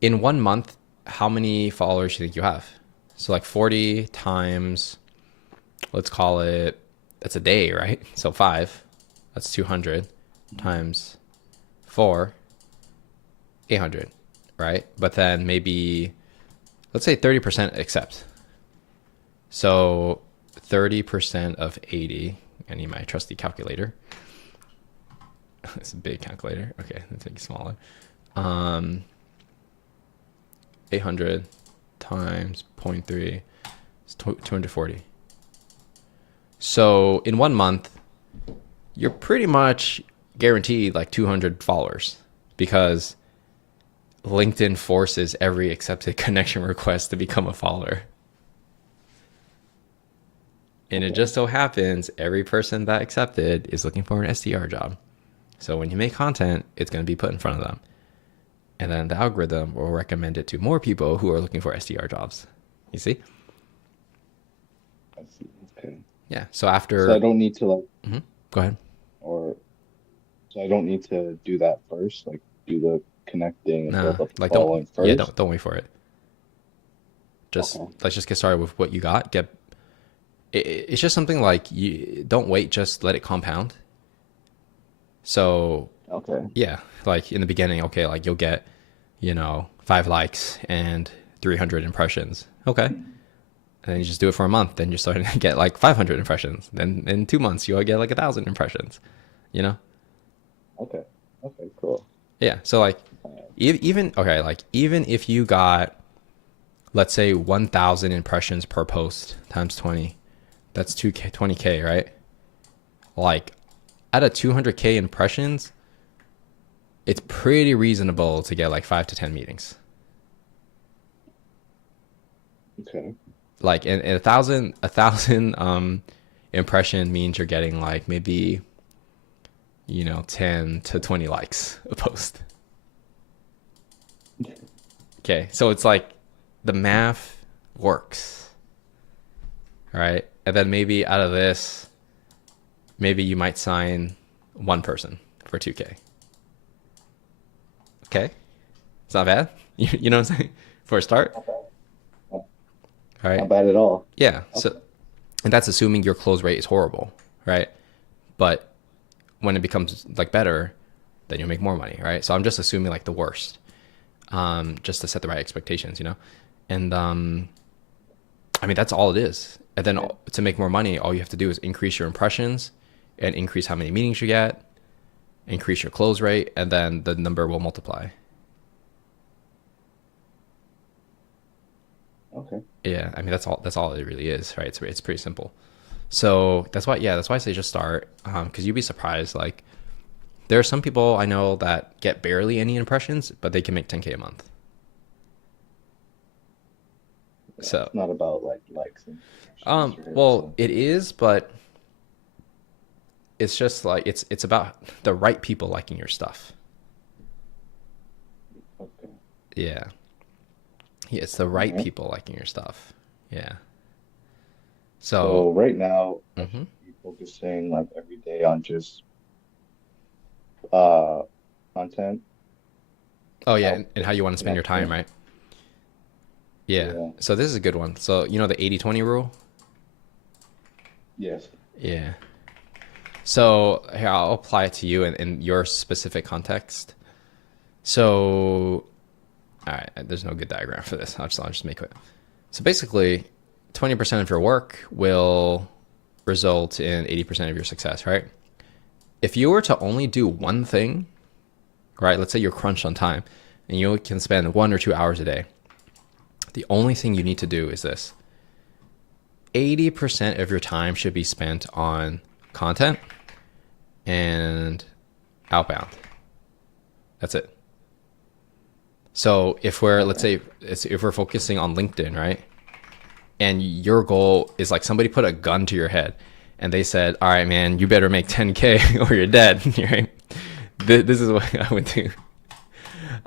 In 1 month, how many followers do you think you have? So like 40 times, let's call it, that's a day, right? So 5, that's 200. times 4, 800, right? But then maybe, let's say 30% accept. So 30% of 80, I need my trusty calculator. It's a big calculator. Okay, let's make it smaller. 800 times 0.3 is 240. So in 1 month, you're pretty much guaranteed like 200 followers because LinkedIn forces every accepted connection request to become a follower. And it just so happens every person that accepted is looking for an SDR job. So when you make content, it's going to be put in front of them. And then the algorithm will recommend it to more people who are looking for SDR jobs. You see? I see. Okay. Yeah. So after... So I don't need to like, Go ahead. or so I don't need to do that first, like do the connecting and Nah, build the like following first. Yeah, don't wait for it. Just Okay. let's just get started with what you got. It's just something like you don't wait, just let it compound. So Okay. yeah, like in the beginning, okay, like you'll get, 5 likes and 300 impressions. Okay. And then you just do it for a month, then you're starting to get like 500 impressions. Then in 2 months, you'll get like 1,000 impressions, Okay. Okay. Cool. Yeah. So like even if you got, let's say 1,000 impressions per post times 20, that's 20K, right? Like out of 200K impressions, it's pretty reasonable to get like 5 to 10 meetings. Okay. Like and a thousand impression means you're getting like maybe 10 to 20 likes a post. Okay, so it's like the math works, right? And then maybe out of this, maybe you might sign one person for 2K. Okay, it's not bad. You know what I'm saying? For a start. All right. Not bad at all. Yeah. So, and that's assuming your close rate is horrible, right? But when it becomes like better, then you'll make more money, right? So I'm just assuming like the worst, just to set the right expectations, And I mean that's all it is. And then to make more money, all you have to do is increase your impressions and increase how many meetings you get, increase your close rate, and then the number will multiply. Okay. Yeah, I mean that's all it really is, right? It's pretty simple. So that's why I say just start, because you'd be surprised. Like there are some people I know that get barely any impressions, but they can make 10K a month. Yeah, So it's not about like likes and impressions, right? well So, it is, but it's just like it's about the right people liking your stuff. okay. Yeah, it's the right Alright. people liking your stuff. Yeah. So So right now, I mhm. should be focusing like every day on just uh content Oh yeah, out and how you want to spend your time, connection. right? Yeah. Yeah. So this is a good one. So the 80/20 rule? Yes. Yeah. So here, I'll apply it to you in your specific context. So, all right, there's no good diagram for this. I'll just make it. So basically, 20% of your work will result in 80% of your success, right? If you were to only do one thing, right? Let's say you're crunched on time and you can spend 1 or 2 hours a day. The only thing you need to do is this. 80% of your time should be spent on content and outbound. That's it. So let's say if we're focusing on LinkedIn, right? And your goal is like somebody put a gun to your head and they said, all right, man, you better make 10K or you're dead, right? This is what I would do.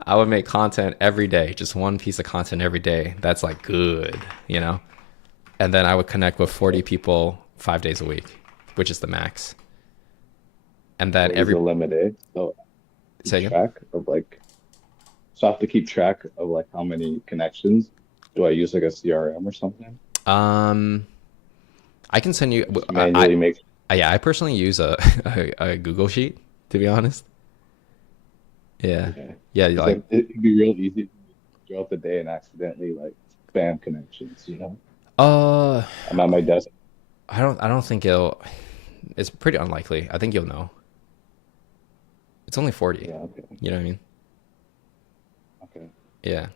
I would make content every day, just one piece of content every day. That's like good, And then I would connect with 40 people 5 days a week, which is the max. And then What is the limit, eh? So say keep again? track of like, so I have to keep track of like how many connections. Do I use like a CRM or something? Um, I can send you. Just manually make. Yeah, I personally use a Google sheet to be honest. Yeah. Yeah. Yeah, It's like like it'd be real easy throughout the day and accidentally like spam connections, you know? uh I'm at my desk. I don't think it'll it's pretty unlikely. I think you'll know. It's only 40. Yeah, okay. You know what I mean? Okay. Yeah.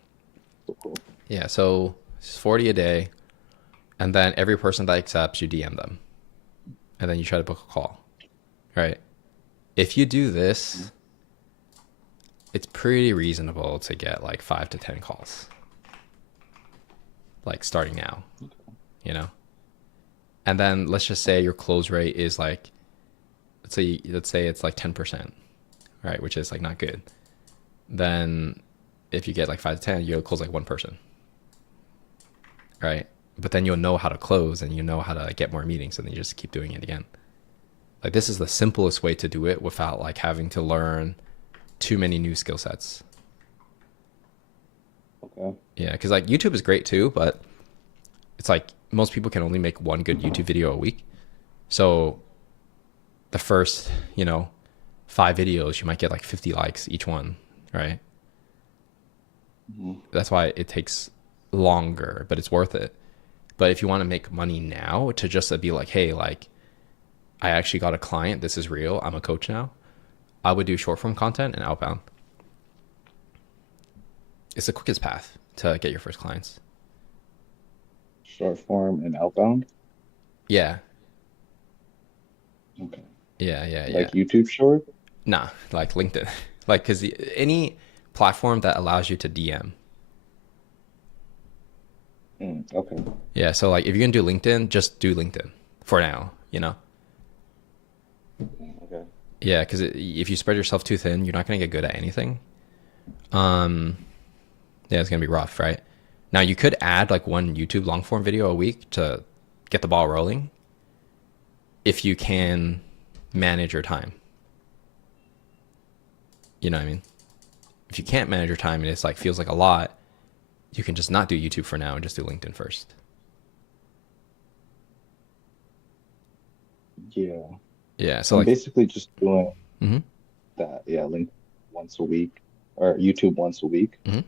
So cool. Yeah, so it's 40 a day, and then every person that accepts, you DM them, and then you try to book a call, right? If you do this, it's pretty reasonable to get like 5 to 10 calls, like starting now, you know? And then let's just say your close rate is like, let's say it's like 10%, right? Which is like not good. Then if you get like 5 to 10, you'll close like one person, right? But then you'll know how to close and you know how to like, get more meetings, and then you just keep doing it again. Like this is the simplest way to do it without like having to learn too many new skill sets. Okay. Yeah, because like YouTube is great too, but it's like most people can only make one good YouTube video a week. So the first, 5 videos, you might get like 50 likes each one, right? Mhm. That's why it takes longer, but it's worth it. But if you want to make money now, to just be like, hey, like I actually got a client, this is real, I'm a coach now, I would do short form content and outbound. It's the quickest path to get your first clients. Short form and outbound. Yeah. Okay. Yeah. Like YouTube short. Nah, like LinkedIn. Like, because any platform that allows you to DM. Okay. Yeah, so like if you're going to do LinkedIn, just do LinkedIn for now, Okay. Yeah, because if you spread yourself too thin, you're not going to get good at anything. Yeah, it's going to be rough, right? Now, you could add like one YouTube long form video a week to get the ball rolling if you can manage your time. You know what I mean? If you can't manage your time and it's like feels like a lot, you can just not do YouTube for now and just do LinkedIn first. Yeah. Yeah, so I'm like, basically just doing mhm, that. Yeah, link once a week or YouTube once a week. mhm.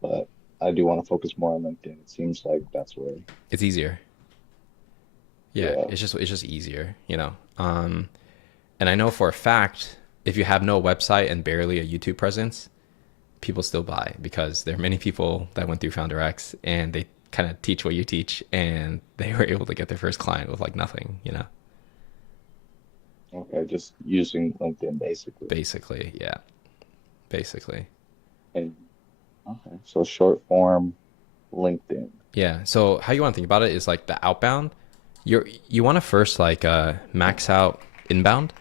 But I do want to focus more on LinkedIn. It seems like that's where, It's easier. Yeah, yeah. it's just easier, and I know for a fact, if you have no website and barely a YouTube presence, people still buy because there are many people that went through Founder X and they kind of teach what you teach, and they were able to get their first client with like nothing. Okay, just using LinkedIn basically. Basically, yeah, basically. And okay, so short form LinkedIn. Yeah. So how you want to think about it is like the outbound. You want to first like max out inbound.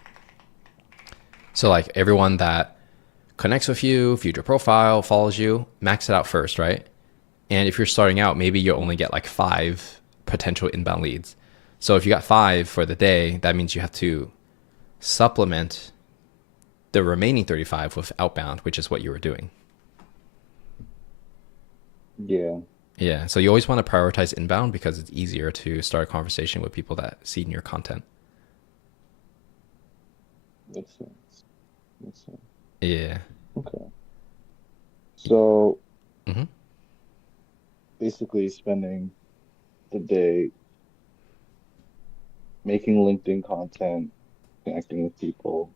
So like everyone that connects with you, views your profile, follows you, max it out first, right? And if you're starting out, maybe you only get like 5 potential inbound leads. So if you got 5 for the day, that means you have to supplement the remaining 35 with outbound, which is what you were doing. Yeah. Yeah. So you always want to prioritize inbound because it's easier to start a conversation with people that see your content. Makes sense. Makes sense. Yeah. Okay. So Hmm. basically spending the day making LinkedIn content, connecting with people.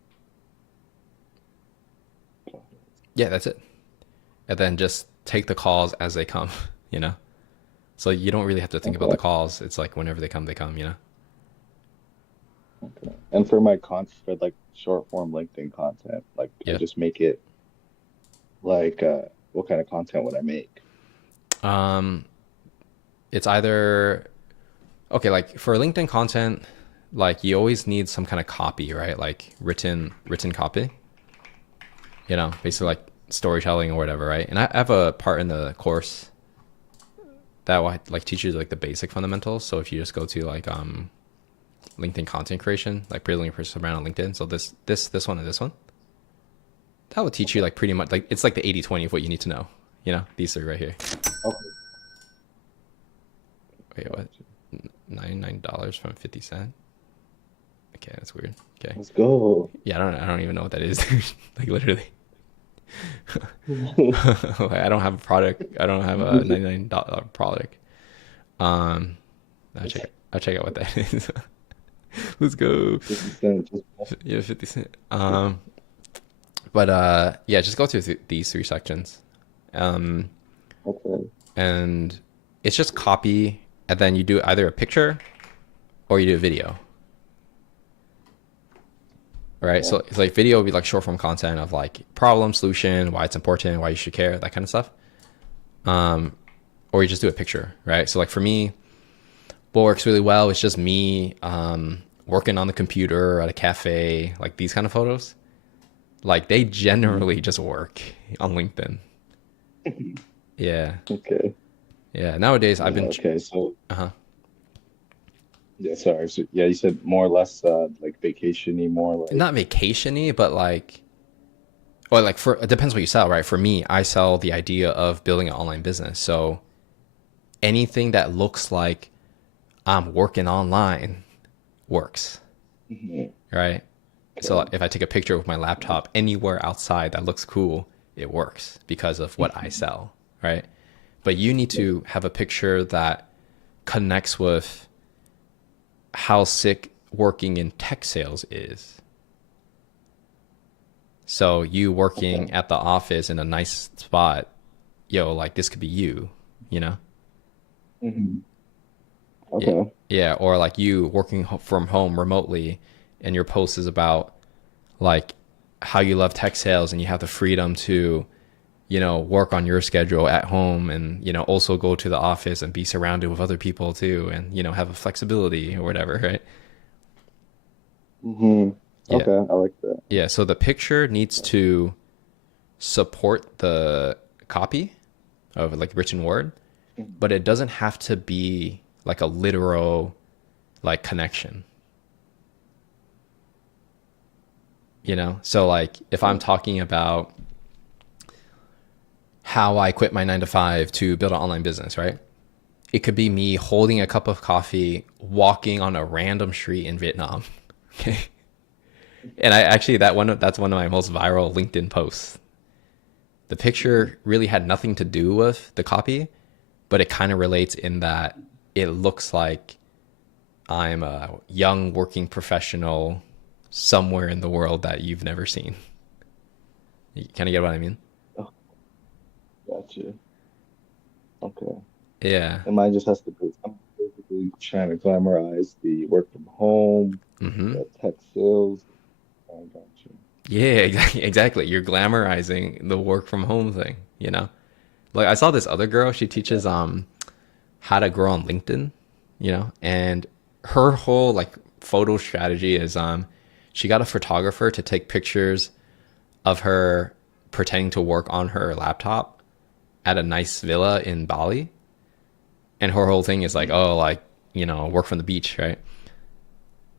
Yeah, that's it. And then just take the calls as they come, you know? So you don't really have to think about the Okay. calls. It's like whenever they come. Okay. And for my for like short form LinkedIn content, like I Yeah. just make it like what kind of content would I make? Um, it's either, okay, like for LinkedIn content, like you always need some kind of copy, right? Like written copy, basically like storytelling or whatever, right? And I have a part in the course that will like teach you like the basic fundamentals. So if you just go to like LinkedIn content creation, like building a personal brand on LinkedIn. So this one and this one, that will teach you like pretty much like it's like the 80/20 of what you need to know. These 3 right here. Okay. Wait, what? $99 from 50 cents. Okay, that's weird. Okay. Let's go. Yeah, I don't even know what that is, dude. Like literally. Like, I don't have a product. I don't have a $99 product. Um, I'll check out what that is. Let's go. 50 Cent, Yeah, 50 Cent. But yeah, just go through these three sections. Um, okay. and it's just copy, and then you do either a picture or you do a video. Right? So it's like video would be like short form content of like problem, solution, why it's important, why you should care, that kind of stuff. Or you just do a picture, right? So like for me, what works really well is just me working on the computer at a cafe, like these kind of photos. Like they generally just work on LinkedIn. Yeah. Okay. Yeah. Nowadays I've been Okay. So uh-huh. yeah, sorry. So yeah, you said more or less like vacation-y, more like Not vacation-y, but like or like for it depends what you sell, right? For me, I sell the idea of building an online business. So anything that looks like I'm working online works, Mhm. right? So Okay. if I take a picture with my laptop anywhere outside that looks cool, it works because of what I sell, right? But you need to have a picture that connects with how sick working in tech sales is. So you working Okay. at the office in a nice spot, yo, like this could be you, you know? Mhm. Yeah, Okay. yeah, or like you working from home remotely, and your post is about like how you love tech sales and you have the freedom to, you know, work on your schedule at home and, you know, also go to the office and be surrounded with other people too and, you know, have a flexibility or whatever, right? Mhm. Yeah. Okay, I like that. Yeah. So the picture needs to support the copy of like written word, Mhm. but it doesn't have to be like a literal like connection, you know? So like if I'm Okay. talking about how I quit my 9 to 5 to build an online business, right? It could be me holding a cup of coffee, walking on a random street in Vietnam. Okay. And I actually that's one of my most viral LinkedIn posts. The Mhm. picture really had nothing to do with the copy, but it kind of relates in that it looks like I'm a young working professional somewhere in the world that you've never seen. You kind of get what I mean? Oh, gotcha. Okay. Yeah. And mine just has to be, I'm basically trying to glamorize the work from home, Mm-hmm. the tech sales. I got you. Yeah, exactly. Exactly. You're glamorizing the work from home thing, you know? Like I saw this other girl, she teaches how to grow on LinkedIn, you know, and her whole like photo strategy is she got a photographer to take pictures of her pretending to work on her laptop at a nice villa in Bali. And her whole thing is like, Mhm. oh, like, you know, work from the beach, right?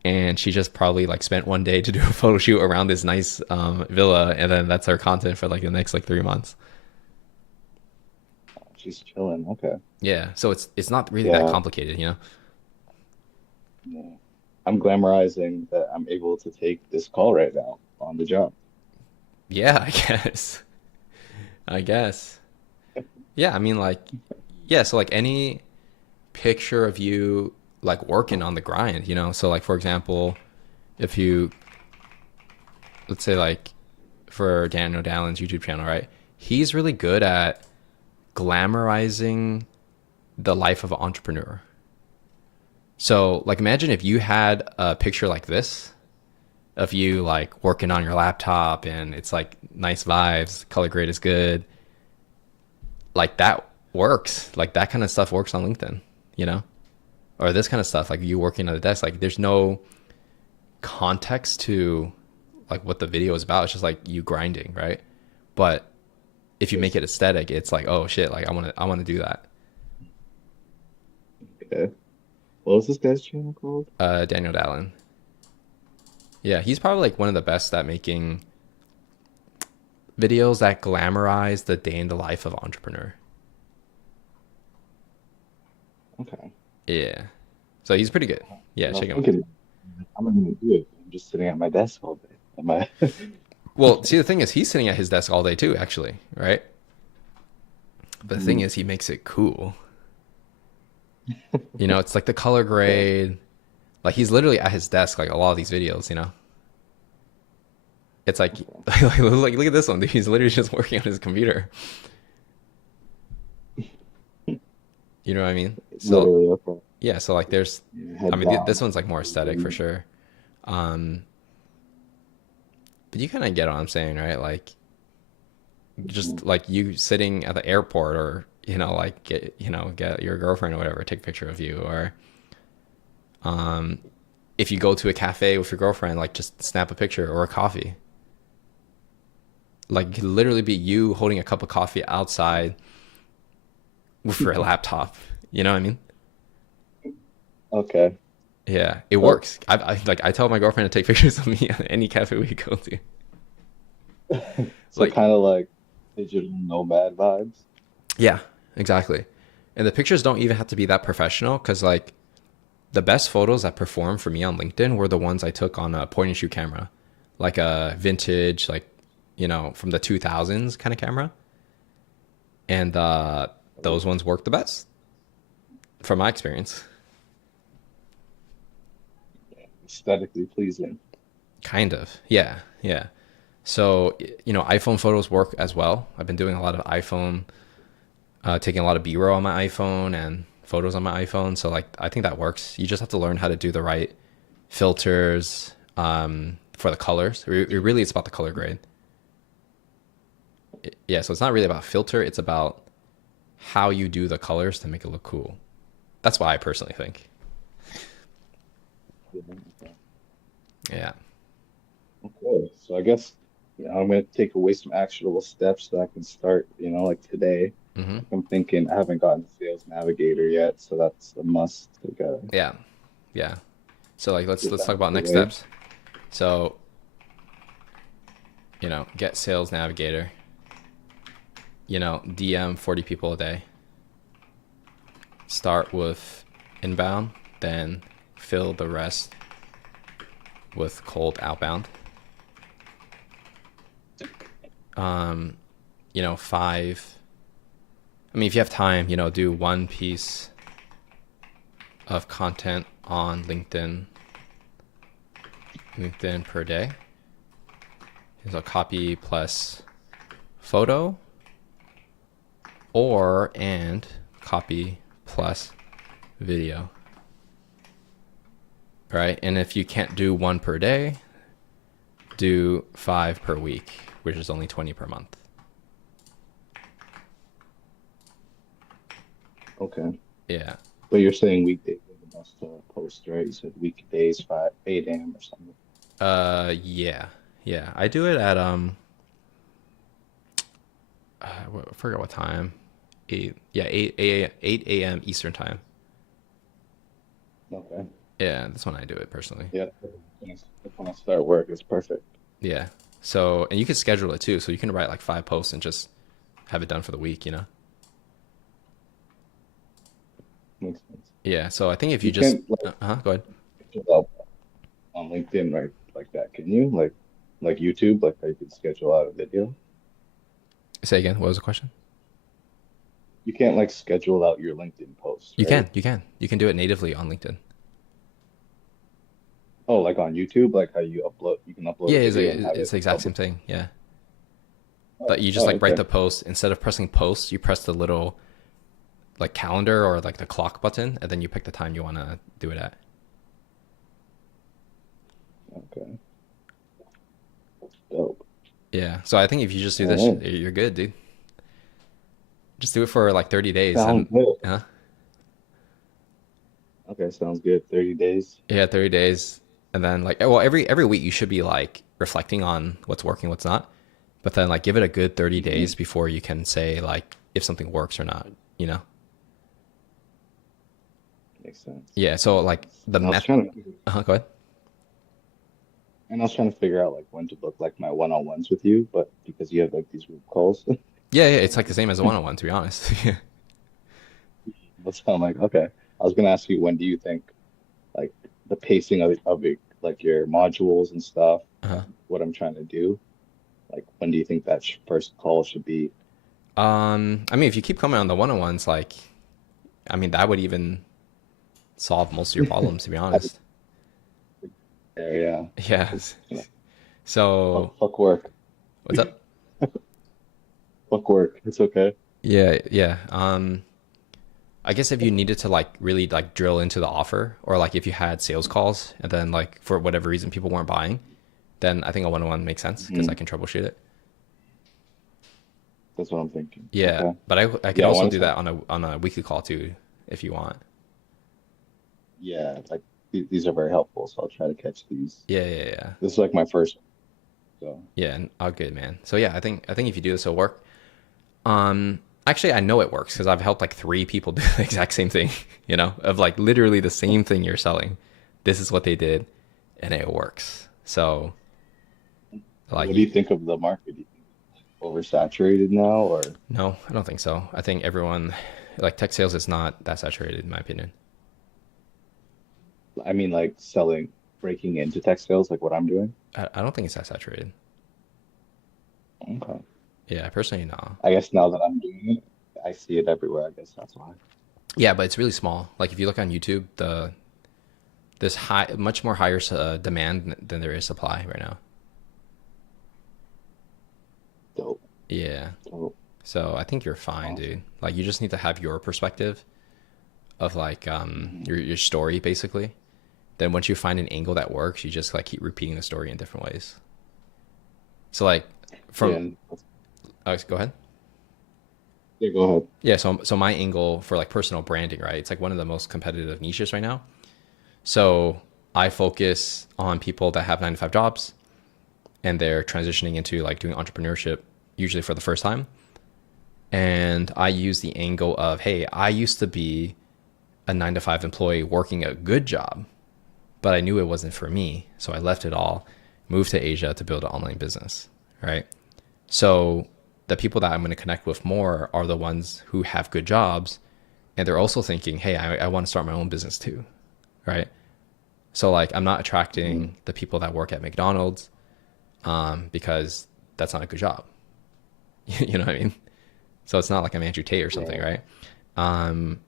And she just probably like spent one day to do a photo shoot around this nice villa, and then that's her content for like the next like 3 months. She's chilling. Okay. Yeah, so it's not really that Yeah. complicated, you know. Yeah. I'm glamorizing that I'm able to take this call right now on the job. Yeah, I guess. I guess. Yeah, I mean like yeah, so like any picture of you like working on the grind, you know. So like for example, if you let's say like for Daniel Dallin's YouTube channel, right? He's really good at glamorizing the life of an entrepreneur. So like imagine if you had a picture like this of you like working on your laptop and it's like nice vibes, color grade is good. Like that works. Like that kind of stuff works on LinkedIn, you know? Or this kind of stuff, like you working at a desk, like there's no context to like what the video is about. It's just like you grinding, right? But if you make Yes. it aesthetic, it's like, oh shit, like I want to do that. Okay. What was this guy's channel called? Daniel Dallin. Yeah, he's probably like one of the best at making videos that glamorize the day in the life of entrepreneur. Okay. Yeah. So he's pretty good. Yeah, And I was check him out. thinking, I'm gonna do it. just sitting at my desk all day. Am I? Well, see, the thing is, he's sitting at his desk all day too, actually, right? But the thing Mm, is, he makes it cool. You know, it's like the color okay. grade. Like he's literally at his desk, like a lot of these videos. You know, it's like, Okay. like look at this one, dude. He's literally just working on his computer. You know what I mean? So Literally, okay. yeah, so like there's, Yeah, I head mean, this down. one's like more aesthetic for sure. Um, but you kind of get what I'm saying, right? Like just Mhm. like you sitting at the airport, or you know, like get your girlfriend or whatever take a picture of you, or um, if you go to a cafe with your girlfriend, like just snap a picture or a coffee. Like it could literally be you holding a cup of coffee outside with your laptop. You know what I mean? Okay. Yeah, it So, works. I tell my girlfriend to take pictures of me at any cafe we go to. so Like, kind of like digital nomad vibes. yeah, exactly. And the pictures don't even have to be that professional, because like the best photos that performed for me on LinkedIn were the ones I took on a point and shoot camera, like a vintage, like from the 2000s kind of camera, and those ones work the best from my experience. Aesthetically pleasing. Kind of, yeah, yeah. So iPhone photos work as well. I've been doing a lot of iPhone, taking a lot of B-roll on my iPhone and photos on my iPhone. So like I think that works. You just have to learn how to do the right filters for the colors. Really, it's about the color grade. Yeah, so it's not really about filter. It's about how you do the colors to make it look cool. That's what I personally think. Yeah, okay. Yeah. Okay. So I guess I'm gonna take away some actionable steps that I can start, like today. Hmm. Like I'm thinking I haven't gotten Sales Navigator yet, so that's a must. I gotta Yeah. Yeah. So like let's get let's that talk out of about the next way. steps. So get Sales Navigator. DM 40 people a day. Start with inbound, then fill the rest with cold outbound. Um, five. I mean, if you have time, do one piece of content on LinkedIn per day. So copy plus photo, and copy plus video. Right? And if you can't do one per day, do 5 per week, which is only 20 per month. Okay. Yeah. But you're saying weekdays are the best post, right? You said weekdays, 8 a.m. or something. Yeah. Yeah. I do it at I forgot what time. 8, yeah, 8 a.m. Eastern time. Okay. Yeah, that's when I do it personally. Yeah. That's when I start work. It's perfect. Yeah. So, and you can schedule it too. So you can write like 5 posts and just have it done for the week. Makes sense. Yeah. So I think if you You just, can't like go ahead. schedule out on LinkedIn, right? Like that, can you? Like YouTube, like how you can schedule out a video. Say again. What was the question? You can't like schedule out your LinkedIn posts, You right? can, you can do it natively on LinkedIn. Oh, like on YouTube, like how you can upload Yeah, a video and have it's it the exact same public. thing. Yeah. Oh, But you just oh, like write okay. the post, instead of pressing post, you press the little like calendar or like the clock button, and then you pick the time you want to do it at. Okay. Dope. Yeah. So I think if you just do All this, right. you're good, dude. Just do it for like 30 days Sounds and good. uh, Okay, sounds good. 30 days. yeah, 30 days. And then like, well, every week you should be like reflecting on what's working, what's not. But then like give it a good 30 Hmm. days before you can say like if something works or not, you know? Makes sense. Yeah. So Makes like sense. the meth, go ahead. And I was trying to figure out like when to book like my one-on-ones with you, but because you have like these group calls, Yeah. Yeah. It's like the same as a one-on-one, to be honest. that's how I'm like, okay. I was gonna ask you when do you think like the pacing of it like your modules and stuff, Uh-huh. what I'm trying to do, like when do you think that first call should be? I mean, if you keep coming on the one-on-ones, like, I mean, that would even solve most of your problems, to be honest. There, yeah. Yeah. 'Cause, So, fuck work. what's up? Fuck work. It's okay. Yeah, yeah. I guess if you needed to like really like drill into the offer, or like if you had sales calls and then like for whatever reason people weren't buying, then I think a one-on-one makes sense because I Mhm. can troubleshoot it. That's what I'm thinking. Yeah, Okay. but I could Yeah, I also want do to. that on a weekly call too, if you want. Yeah, like these are very helpful, so I'll try to catch these. Yeah, yeah, yeah, This is like my first, so yeah. And all good, man. So yeah, I think if you do this, it'll work. Actually, I know it works because I've helped like three people do the exact same thing. You know, of like literally the same thing you're selling. This is what they did, and it works. So like, what do you think of the market? Do you think oversaturated now, or no, I don't think so. I think everyone, like tech sales is not that saturated in my opinion. I mean, like selling, breaking into tech sales, like what I'm doing? I don't think it's that saturated. Okay. Yeah, personally, no. I guess now that I'm doing it, I see it everywhere. I guess that's why. Yeah, but it's really small. Like if you look on YouTube, there's much more higher demand than there is supply right now. Dope, Yeah. dope, So I think you're fine, awesome. dude. Like you just need to have your perspective of like Hmm. your story basically. Then once you find an angle that works, you just like keep repeating the story in different ways. So like Yeah, from go ahead. yeah, go ahead. Yeah, so my angle for like personal branding, right? It's like one of the most competitive niches right now. So I focus on people that have 9 to 5 jobs and they're transitioning into like doing entrepreneurship usually for the first time. And I use the angle of, hey, I used to be a 9 to 5 employee working a good job, but I knew it wasn't for me. So I left it all, moved to Asia to build an online business, right? So the people that I'm going to connect with more are the ones who have good jobs and they're also thinking, hey, I want to start my own business too, right? So like I'm not Hmm. attracting the people that work at McDonald's because that's not a good job. You know what I mean? So it's not like I'm Andrew Tate or something, Right. right? Um,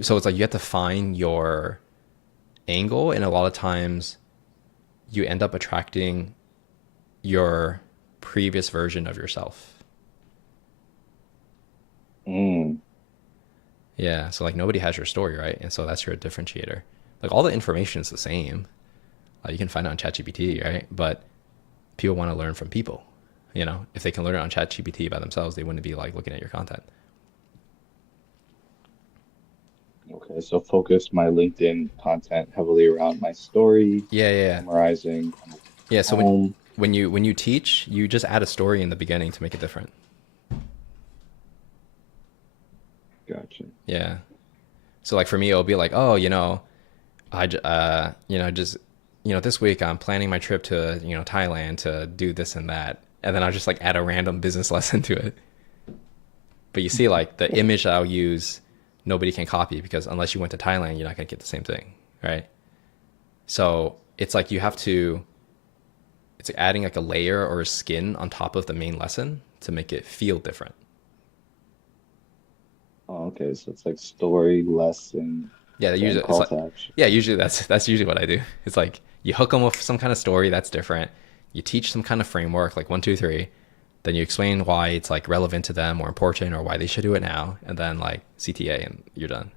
so it's like you have to find your angle, and a lot of times you end up attracting your previous version of yourself. Mm. Yeah. So like nobody has your story, right? And so that's your differentiator. Like all the information is the same. You can find it on ChatGPT, right? But people want to learn from people. You know, if they can learn it on ChatGPT by themselves, they wouldn't be like looking at your content. Okay, so focus my LinkedIn content heavily around my story, Yeah, yeah, yeah. summarizing Yeah. So home. when you teach, you just add a story in the beginning to make it different. Gotcha. Yeah. So like for me, it'll be like, oh, just this week I'm planning my trip to Thailand to do this and that, and then I'll just like add a random business lesson to it. But you see, like the image that I'll use, nobody can copy because unless you went to Thailand, you're not gonna get the same thing, right? So it's like you have to, it's like adding like a layer or a skin on top of the main lesson to make it feel different. Oh, okay, so it's like story, lesson, Yeah, then usually it's call like, to action. yeah, usually that's usually what I do. It's like you hook them with some kind of story that's different. You teach some kind of framework, like one, two, three. Then you explain why it's like relevant to them or important or why they should do it now, and then like CTA, and you're done.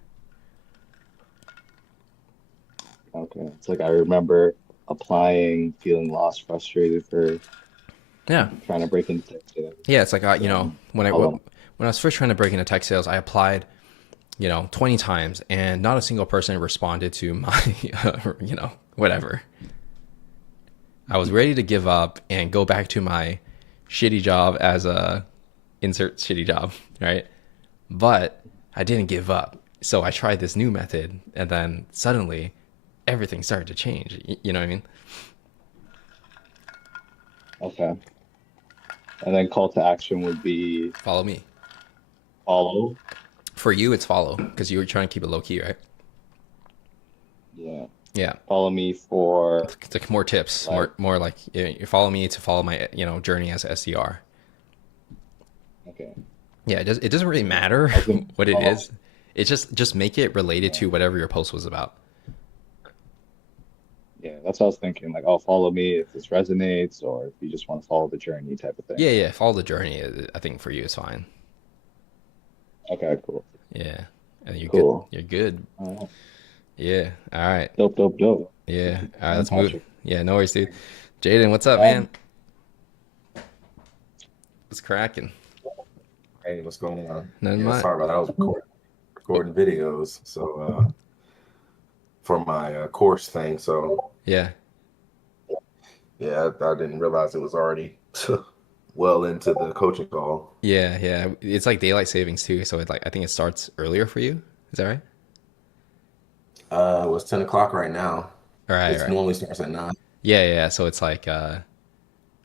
Okay, it's like I remember applying, feeling lost, frustrated for Yeah, trying to break into tech sales. yeah. It's like Then when follow. I was first trying to break into tech sales, I applied 20 times, and not a single person responded to my whatever. I was ready to give up and go back to my shitty job as a insert shitty job, right? But I didn't give up. So I tried this new method and then suddenly everything started to change. You know what I mean? Okay, and then call to action would be Follow me. follow. For you, it's follow because you were trying to keep it low key, right? Yeah. Yeah. follow me for It's like more tips, like, more like you follow me to follow my journey as a SDR. okay, Yeah, it doesn't really so matter I was gonna what it follow, is. It just make it related yeah, to whatever your post was about. yeah, that's what I was thinking. Like, oh, follow me if this resonates, or if you just want to follow the journey type of thing. Yeah, yeah, follow the journey. I think for you is fine. Okay, cool, Yeah, and you're good. cool. You're good. Uh, Yeah. All right. Dope, dope, dope. Thank Yeah. you, All right. man, Let's move. Patrick. Yeah. No worries, dude. Jaden, what's up, man? Um, What's cracking? Hey, what's going on? Nothing Yeah, much. sorry about that. I was recording videos, so for my course thing. So Yeah. yeah, I didn't realize it was already well into the coaching call. Yeah. Yeah. It's like daylight savings too, so it like I think it starts earlier for you. Is that right? It was 10 o'clock right now. All right. All It right. normally starts at 9. Yeah. Yeah. So it's like well,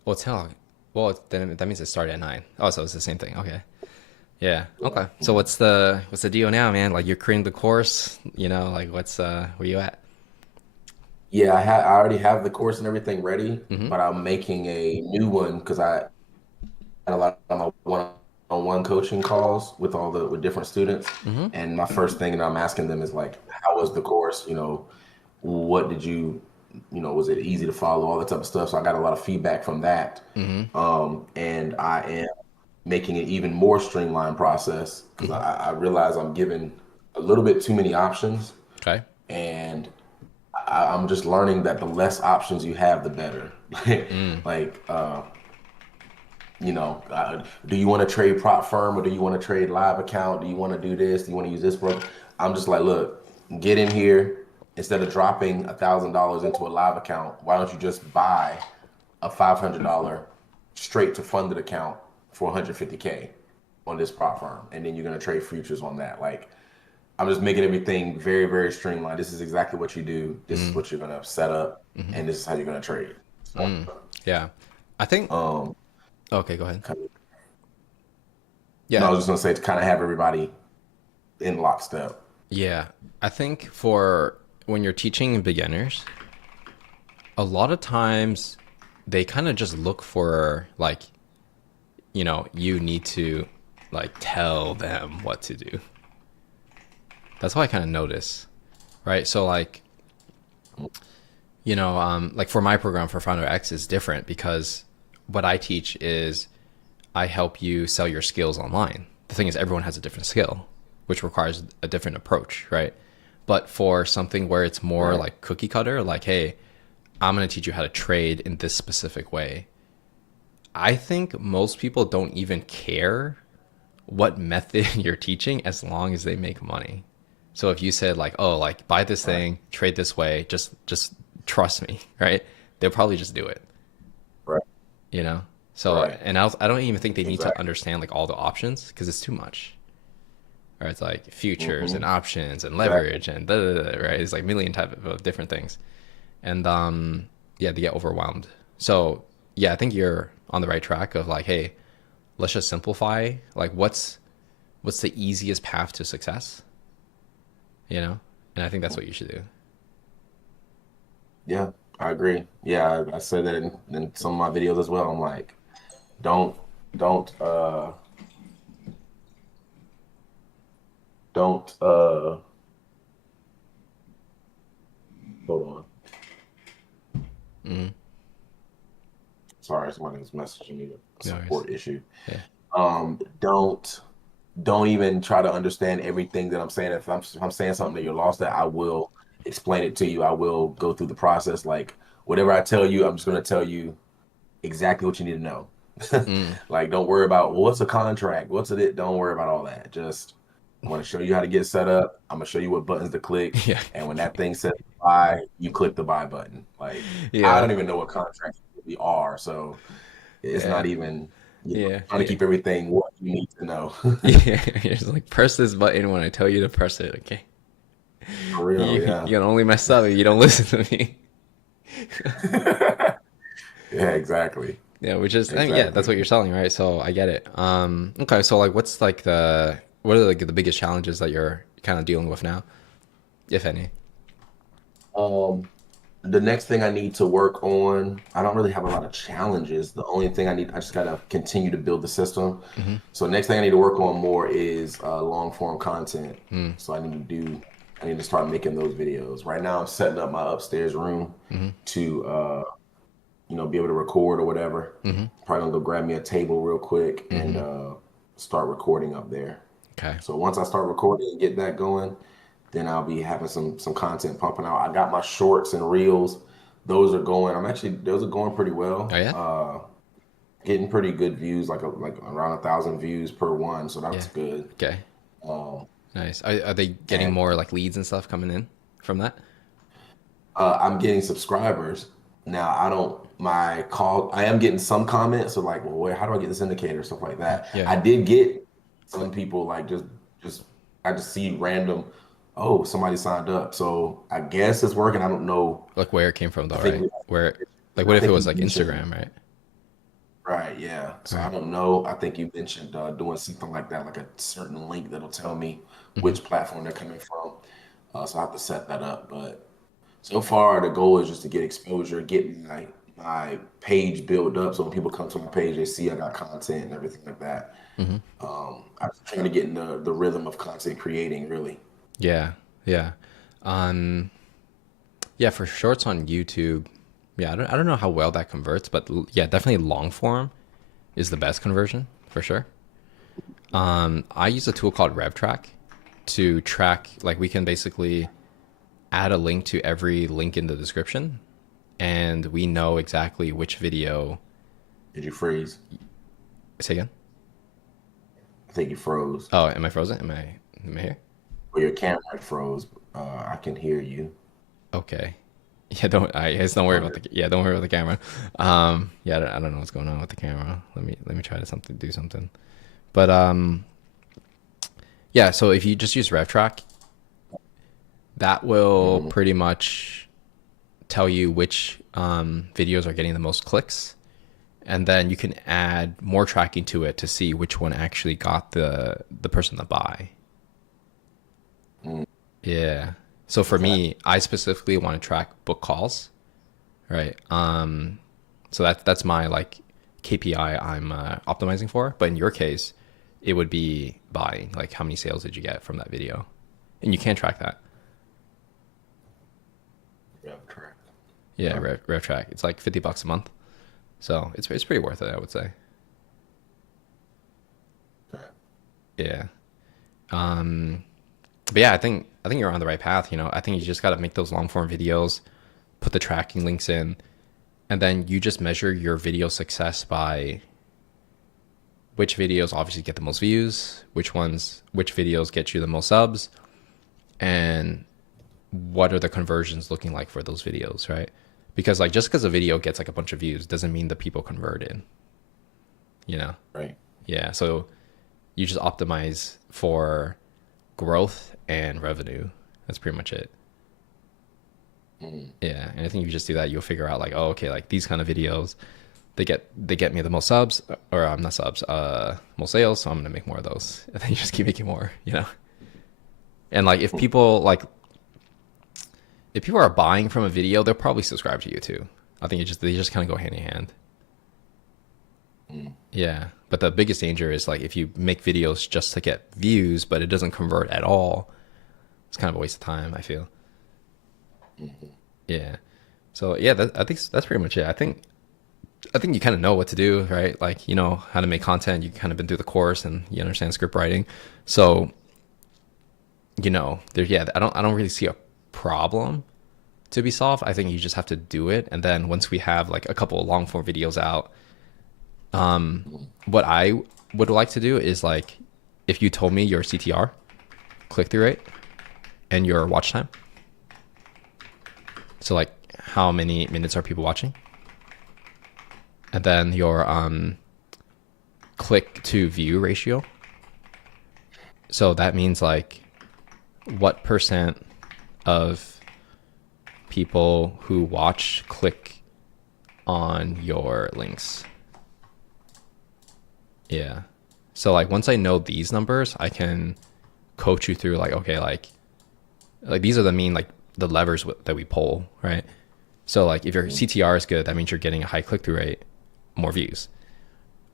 it's 10 o'clock. Well, then that means it started at 9. Oh, so it's the same thing. Okay. Yeah. Okay. So what's the deal now, man? Like you're creating the course, like what's where you at? Yeah, I already have the course and everything ready, Mm-hmm. but I'm making a new one because I had a lot of my one-on-one coaching calls with with different students, Mm-hmm. and my first thing that I'm asking them is like, how was the course? What did was it easy to follow, all that type of stuff. So I got a lot of feedback from that. Mm-hmm. And I am making it even more streamlined process because Mm-hmm. I realize I'm giving a little bit too many options, Okay. and I'm just learning that the less options you have, the better. Mm. Like, do you want to trade prop firm or do you want to trade live account? Do you want to do this? Do you want to use this broker? I'm just like, look, get in here. Instead of dropping $1,000 into a live account, why don't you just buy a $500 straight to funded account for 150K on this prop firm, and then you're gonna trade futures on that. Like, I'm just making everything very, very streamlined. This is exactly what you do. This is Mm. what you're gonna set up, Mm-hmm. and this is how you're gonna trade. So, Mm. Yeah. I think um, okay, go ahead. kind of- no, I Yeah. was just gonna say to kind of have everybody in lockstep. Yeah. I think for when you're teaching beginners, a lot of times they kind of just look for like, you need to like tell them what to do. That's what I kind of notice, right? So like, like for my program for Founder X is different because what I teach is I help you sell your skills online. The thing is, everyone has a different skill, which requires a different approach, right? But for something where it's more Right. like cookie cutter, like, hey, I'm going to teach you how to trade in this specific way. I think most people don't even care what method you're teaching as long as they make money. So if you said like, oh, like buy this Right. thing, trade this way, just trust me, right? They'll probably just do it, Right. you know? So, Right. and I don't even think they need to Exactly. understand like all the options because it's too much. Right? It's like futures and Mm-hmm. options and Exactly. leverage and da, da, da, da, right? It's like a million type of different things. And yeah, they get overwhelmed. So yeah, I think you're on the right track of like, hey, let's just simplify. Like what's the easiest path to success? And I think that's what you should do. Yeah, I agree. Yeah, I said that in some of my videos as well. I'm like, don't don't don't hold on. Hmm. Sorry, somebody was messaging me a No worries. support issue. Yeah. Don't even try to understand everything that I'm saying. If I'm saying something that you're lost at, I will explain it to you. I will go through the process. Like, whatever I tell you, I'm just gonna tell you exactly what you need to know. Mm. Like, don't worry about, well, what's a contract, what's it. Don't worry about all that. Just, I'm gonna show you how to get set up. I'm gonna show you what buttons to click, Yeah. and when that thing says buy, you click the buy button. Like, I Yeah. don't even know what contracts really are, so it's Yeah. not even, Yeah. trying to Yeah. keep everything what you need to know. Yeah. You're just like press this button when I tell you to press it. Okay. For real, You yeah. can only mess up if you don't listen to me. Yeah, exactly. Yeah, which is I mean, yeah, that's Exactly. what you're selling, right? So I get it. Okay, so like what's like what are like the biggest challenges that you're kind of dealing with now, if any? The next thing I need to work on, I don't really have a lot of challenges. The only thing I just gotta continue to build the system. Mm-hmm. So next thing I need to work on more is long form content. Mm. So I need to start making those videos. Right now I'm setting up my upstairs room Mm-hmm. to be able to record or whatever. Mm-hmm. Probably gonna go grab me a table real quick and start recording up there. Okay. So once I start recording and get that going, then I'll be having some content pumping out. I got my shorts and reels. Those are going pretty well. Oh yeah. Getting pretty good views, like around 1,000 views per one. So that's Yeah. good. Okay. Um, Nice. Are they getting and more like leads and stuff coming in from that? I'm getting subscribers now. I am getting some comments of like, well, how do I get this indicator, stuff like that. Yeah. I did get some people like just I just see random, oh, somebody signed up. So I guess it's working. I don't know. Like where it came from though, I think right? Where, like, what I if it think was you like mentioned, Instagram, right? right, yeah. So I Right. don't know. I think you mentioned doing something like that, like a certain link that'll tell me Mm-hmm. which platform they're coming from. So I have to set that up. But so far, the goal is just to get exposure, get my page built up, so when people come to my page, they see I got content and everything like that. Mm-hmm. I'm trying to get in the rhythm of content creating, really. Yeah. Yeah. Um. Yeah. For shorts on YouTube. Yeah. I don't know how well that converts, but yeah, definitely long form is the best conversion for sure. I use a tool called RevTrack to track. Like we can basically add a link to every link in the description, and we know exactly which video. Did you freeze? Say again. I think you froze. Oh, am I frozen? Am I here? Or your camera froze. I can hear you. Okay. Yeah, don't worry about don't worry about the camera. Yeah, I don't know what's going on with the camera. Let me try to do something. But yeah, so if you just use RevTrack, that will Mhm. pretty much tell you which videos are getting the most clicks, and then you can add more tracking to it to see which one actually got the person to buy. Mm. Yeah. So for Okay. me, I specifically want to track book calls, right? So that's my like KPI I'm optimizing for. But in your case, it would be buying. Like how many sales did you get from that video? And you can track that. Yeah, correct. Yeah, Okay. RevTrack. It's like $50 a month, so it's pretty worth it, I would say. Okay. Yeah. But yeah, I think you're on the right path. I think you just got to make those long form videos, put the tracking links in, and then you just measure your video success by which videos obviously get the most views, which videos get you the most subs, and what are the conversions looking like for those videos, right? Because like just because a video gets like a bunch of views doesn't mean the people converted, you know? Right. Yeah. So you just optimize for growth and revenue. That's pretty much it. Mm. Yeah. And I think if you just do that, you'll figure out like, oh, okay, like these kind of videos, they get me the most subs, or not subs, most sales, so I'm gonna make more of those. And then you just keep making more, And like if people are buying from a video, they'll probably subscribe to you too. I think they just kind of go hand in hand. Mm. Yeah. But the biggest danger is like if you make videos just to get views, but it doesn't convert at all, it's kind of a waste of time, I feel. Mhm. Yeah. So yeah, I think that's pretty much it. I think you kind of know what to do, right? Like you know how to make content. You kind of been through the course and you understand script writing. So I don't really see a problem to be solved. I think you just have to do it, and then once we have like a couple of long form videos out, what I would like to do is like if you told me your CTR, click through rate, and your watch time. So like how many minutes are people watching? And then your click to view ratio. So that means like what percent of people who watch click on your links. Yeah. So like once I know these numbers, I can coach you through like okay, like these are the mean like the levers that we pull, right? So like if your CTR is good, that means you're getting a high click-through rate, more views.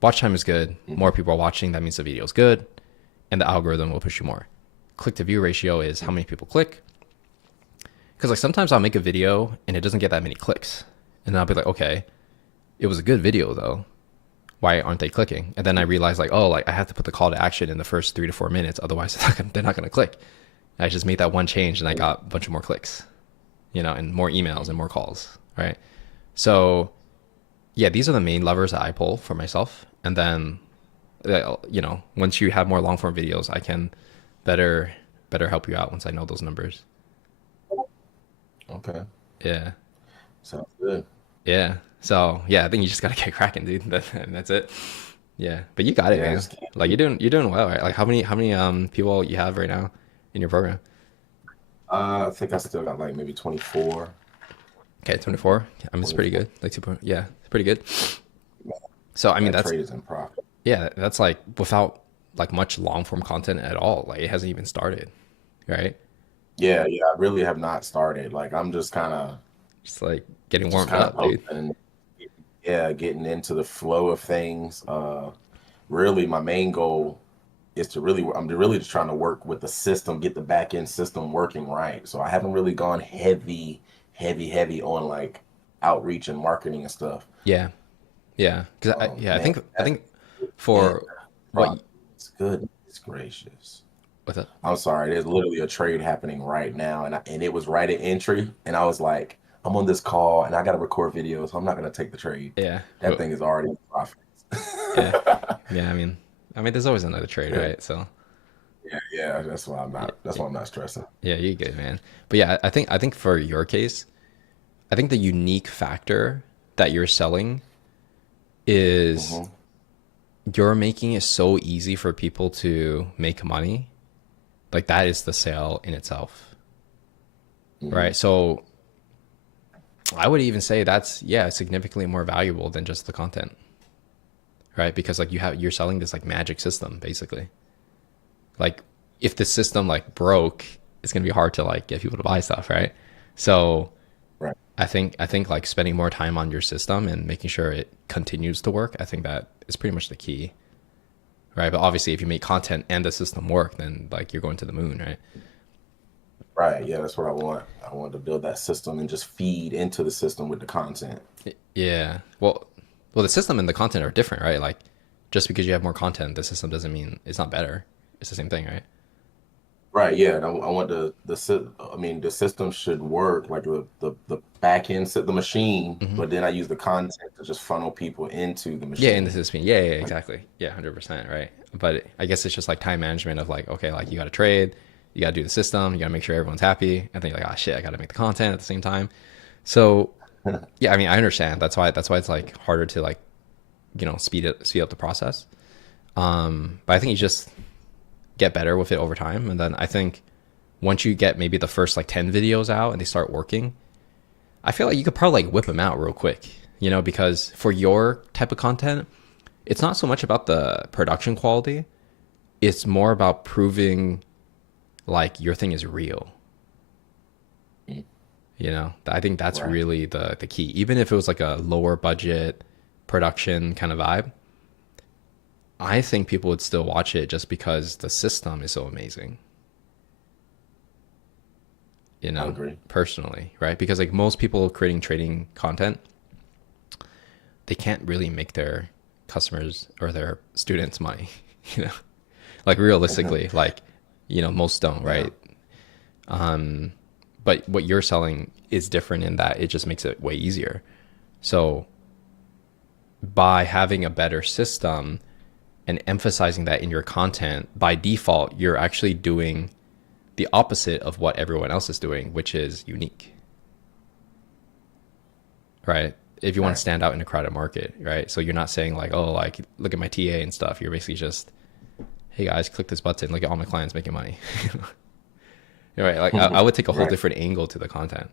Watch time is good, more people are watching, that means the video is good, and the algorithm will push you more. Click to view ratio is how many people click. Because like sometimes I'll make a video and it doesn't get that many clicks. And then I'll be like, okay, it was a good video though. Why aren't they clicking? And then I realize like, oh, like I have to put the call to action in the first 3 to 4 minutes. Otherwise they're not going to click. I just made that one change and I got a bunch of more clicks, you know, and more emails and more calls, right? So yeah, these are the main levers that I pull for myself. And then, you know, once you have more long form videos, I can better help you out once I know those numbers. Okay. Yeah. Sounds good. Yeah. So yeah, I think you just gotta get cracking, dude. And that's it. Yeah. But you got it, Yeah, man. Like you're doing well, right? Like how many people you have right now in your program? I think I still got like maybe 24. Okay, 24. I mean, it's pretty good. Like 2. Yeah, it's pretty good. So I mean, That that's trade is in profit. yeah, that's like without like much long form content at all. Like it hasn't even started, right? Yeah, I really have not started. Like I'm just Just like getting just warmed kind of up, dude. posting, yeah, getting into the flow of things. Really, my main goal is I'm really just trying to work with the system, get the back end system working right. So I haven't really gone heavy on like outreach and marketing and stuff. Yeah, yeah. Because I Man, think for what it's good. It's gracious. what's that? I'm sorry. There's literally a trade happening right now, and it was right at entry, and I was like, I'm on this call, and I got to record videos, so I'm not gonna take the trade. Yeah, That thing is already in profit. yeah, yeah. I mean, there's always another trade, Yeah, right? So yeah. That's why I'm not. That's why I'm not stressing. yeah, you good, man. But yeah, I think for your case, I think the unique factor that you're selling is Hmm. you're making it so easy for people to make money. Like that is the sale in itself, Hmm. right? So I would even say that's yeah, significantly more valuable than just the content, right? Because like you're selling this like magic system basically. Like if the system like broke, it's gonna be hard to like get people to buy stuff, right? So Right. I think like spending more time on your system and making sure it continues to work, I think that is pretty much the key, right? But obviously, if you make content and the system work, then like you're going to the moon, right? Right. Yeah. That's what I want. I want to build that system and just feed into the system with the content. Yeah. The system and the content are different, right? Like just because you have more content, the system doesn't mean it's not better. It's the same thing, right? Right. Yeah. And I want I mean, the system should work like the back end, the machine, Hmm. but then I use the content to just funnel people into the Yeah, in the machine. system. Yeah, exactly. Yeah, 100%, right? But I guess it's just like time management of like, okay, like you got to trade, you got to do the system, you got to make sure everyone's happy, and then you're like, oh shit, I got to make the content at the same time. So yeah, I mean, I understand. That's why it's like harder to like, you know, speed up the process. But I think you just get better with it over time, and then I think once you get maybe the first like 10 videos out and they start working, I feel like you could probably like whip them out real quick, you know, because for your type of content, it's not so much about the production quality, it's more about proving like your thing is real. You know, I think that's Right. really the key. Even if it was like a lower budget production kind of vibe, I think people would still watch it just because the system is so amazing, you I know, agree. personally, right? Because like most people creating trading content, they can't really make their customers or their students money, you know, like realistically, like, you know, most don't, Yeah. right? Um, but what you're selling is different in that it just makes it way easier. So by having a better system and emphasizing that in your content, by default, you're actually doing the opposite of what everyone else is doing, which is unique, right? If you want to Right. stand out in a crowded market, right? So you're not saying like, oh, like look at my TA and stuff. You're basically just, hey guys, click this button. Look at all my clients making money. You're right. Like I would take a whole Right. different angle to the content,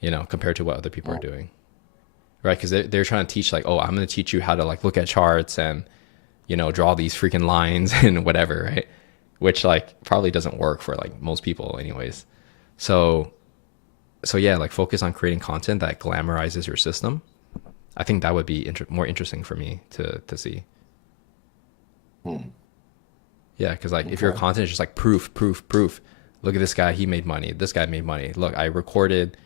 you know, compared to what other people are Right. doing, right? Because they're trying to teach like, oh, I'm going to teach you how to like look at charts and, you know, draw these freaking lines and whatever, right? Which like probably doesn't work for like most people anyways. So so yeah, like focus on creating content that glamorizes your system. I think that would be more interesting for me to see. Hmm. Yeah, because like if your Okay. content is just like proof, proof, proof. Look at this guy, he made money. This guy made money. Look, I recorded,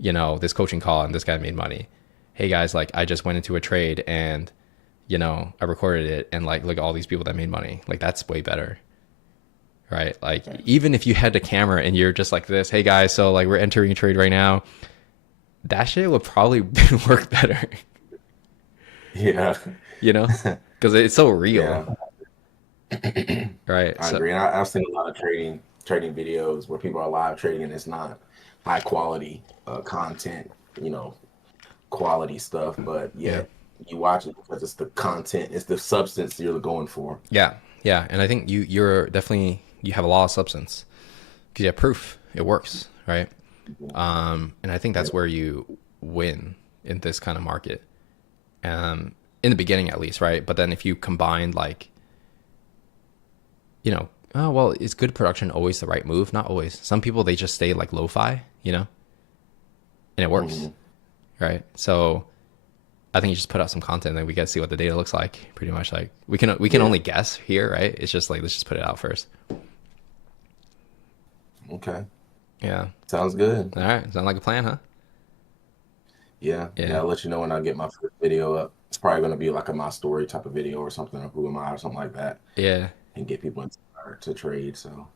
this coaching call and this guy made money. Hey guys, like I just went into a trade and I recorded it and like look at all these people that made money. Like that's way better. Right? Like Right. even if you had a camera and you're just like this, hey guys, so like we're entering a trade right now, that shit would probably work better, Yeah. you know? Because it's so real, Yeah. right? I So agree. And I've seen a lot of trading videos where people are live trading and it's not high quality content, you know, quality stuff, but yeah. yet you watch it because it's the content, it's the substance you're going for. Yeah, yeah, and I think you're definitely you have a lot of substance because you have proof it works, right? And I think Yeah. that's where you win in this kind of market, in the beginning at least, right? But then if you combine like, oh well, is good production always the right move? Not always. Some people they just stay like lo-fi, and it works, Mhm. right? So I think you just put out some content and then we get to see what the data looks like. Pretty much like we can Yeah. only guess here, right? It's just like let's just put it out first. Okay. Yeah. Sounds good. All right. Sound like a plan, huh? Yeah. Yeah. Yeah. I'll let you know when I get my first video up. It's probably going to be like a my story type of video or something, or who am I or something like that, Yeah. and get people inspired to trade. So,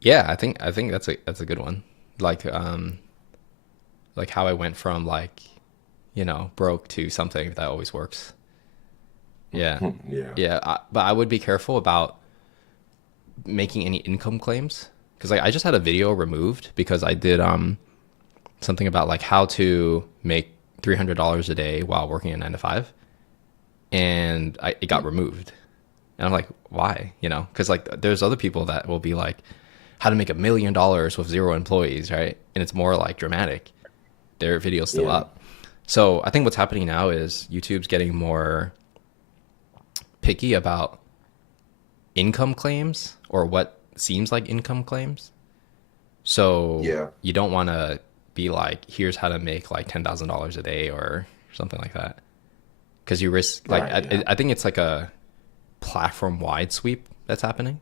Yeah. I think that's a good one. Like how I went from like, broke to something that always works. Yeah. yeah. Yeah. But I would be careful about making any income claims because like I just had a video removed because I did something about like how to make $300 a day while working a 9 to 5, and it got removed. And I'm like, why? Because like there's other people that will be like, how to make $1 million with 0 employees, right? And it's more like dramatic. Their video's still Yeah. up. So I think what's happening now is YouTube's getting more picky about income claims or what seems like income claims. So Yeah. you don't want to be like, here's how to make like $10,000 a day or something like that. Because you risk, like, Right. Yeah. I think it's like a platform wide sweep that's happening.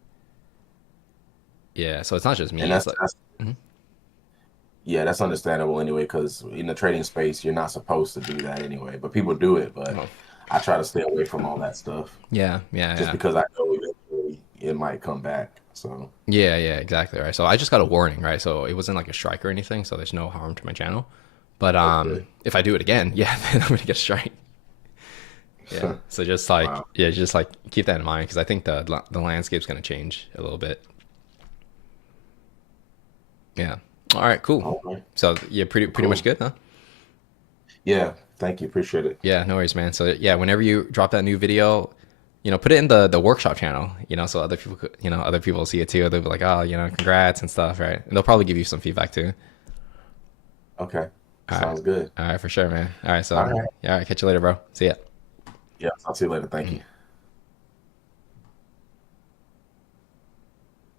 Yeah. So it's not just me. And It's that's like, that's Mhm. yeah, that's understandable anyway, because in the trading space, you're not supposed to do that anyway. But people do it. But Oh, I try to stay away from all that stuff yeah. Yeah. just Yeah. because I know eventually it might come back. So, Yeah. Yeah. Exactly. Right. So I just got a warning, right? So it wasn't like a strike or anything. So there's no harm to my channel. But okay. if I do it again, yeah, then I'm going to get a strike. Yeah. So just like, Wow. yeah, just like keep that in mind because I think the landscape's going to change a little bit. Yeah. All right, cool. All right. So yeah, pretty much Cool. good, huh? Yeah. Thank you. Appreciate it. Yeah, no worries, man. So yeah, whenever you drop that new video, put it in the workshop channel, so other people see it too. They'll be like, oh, congrats and stuff, right? And they'll probably give you some feedback too. Okay. All right. Sounds good. All right, for sure, man. All right, so All right. yeah, all right, catch you later, bro. See ya. Yeah. I'll see you later. Thank you.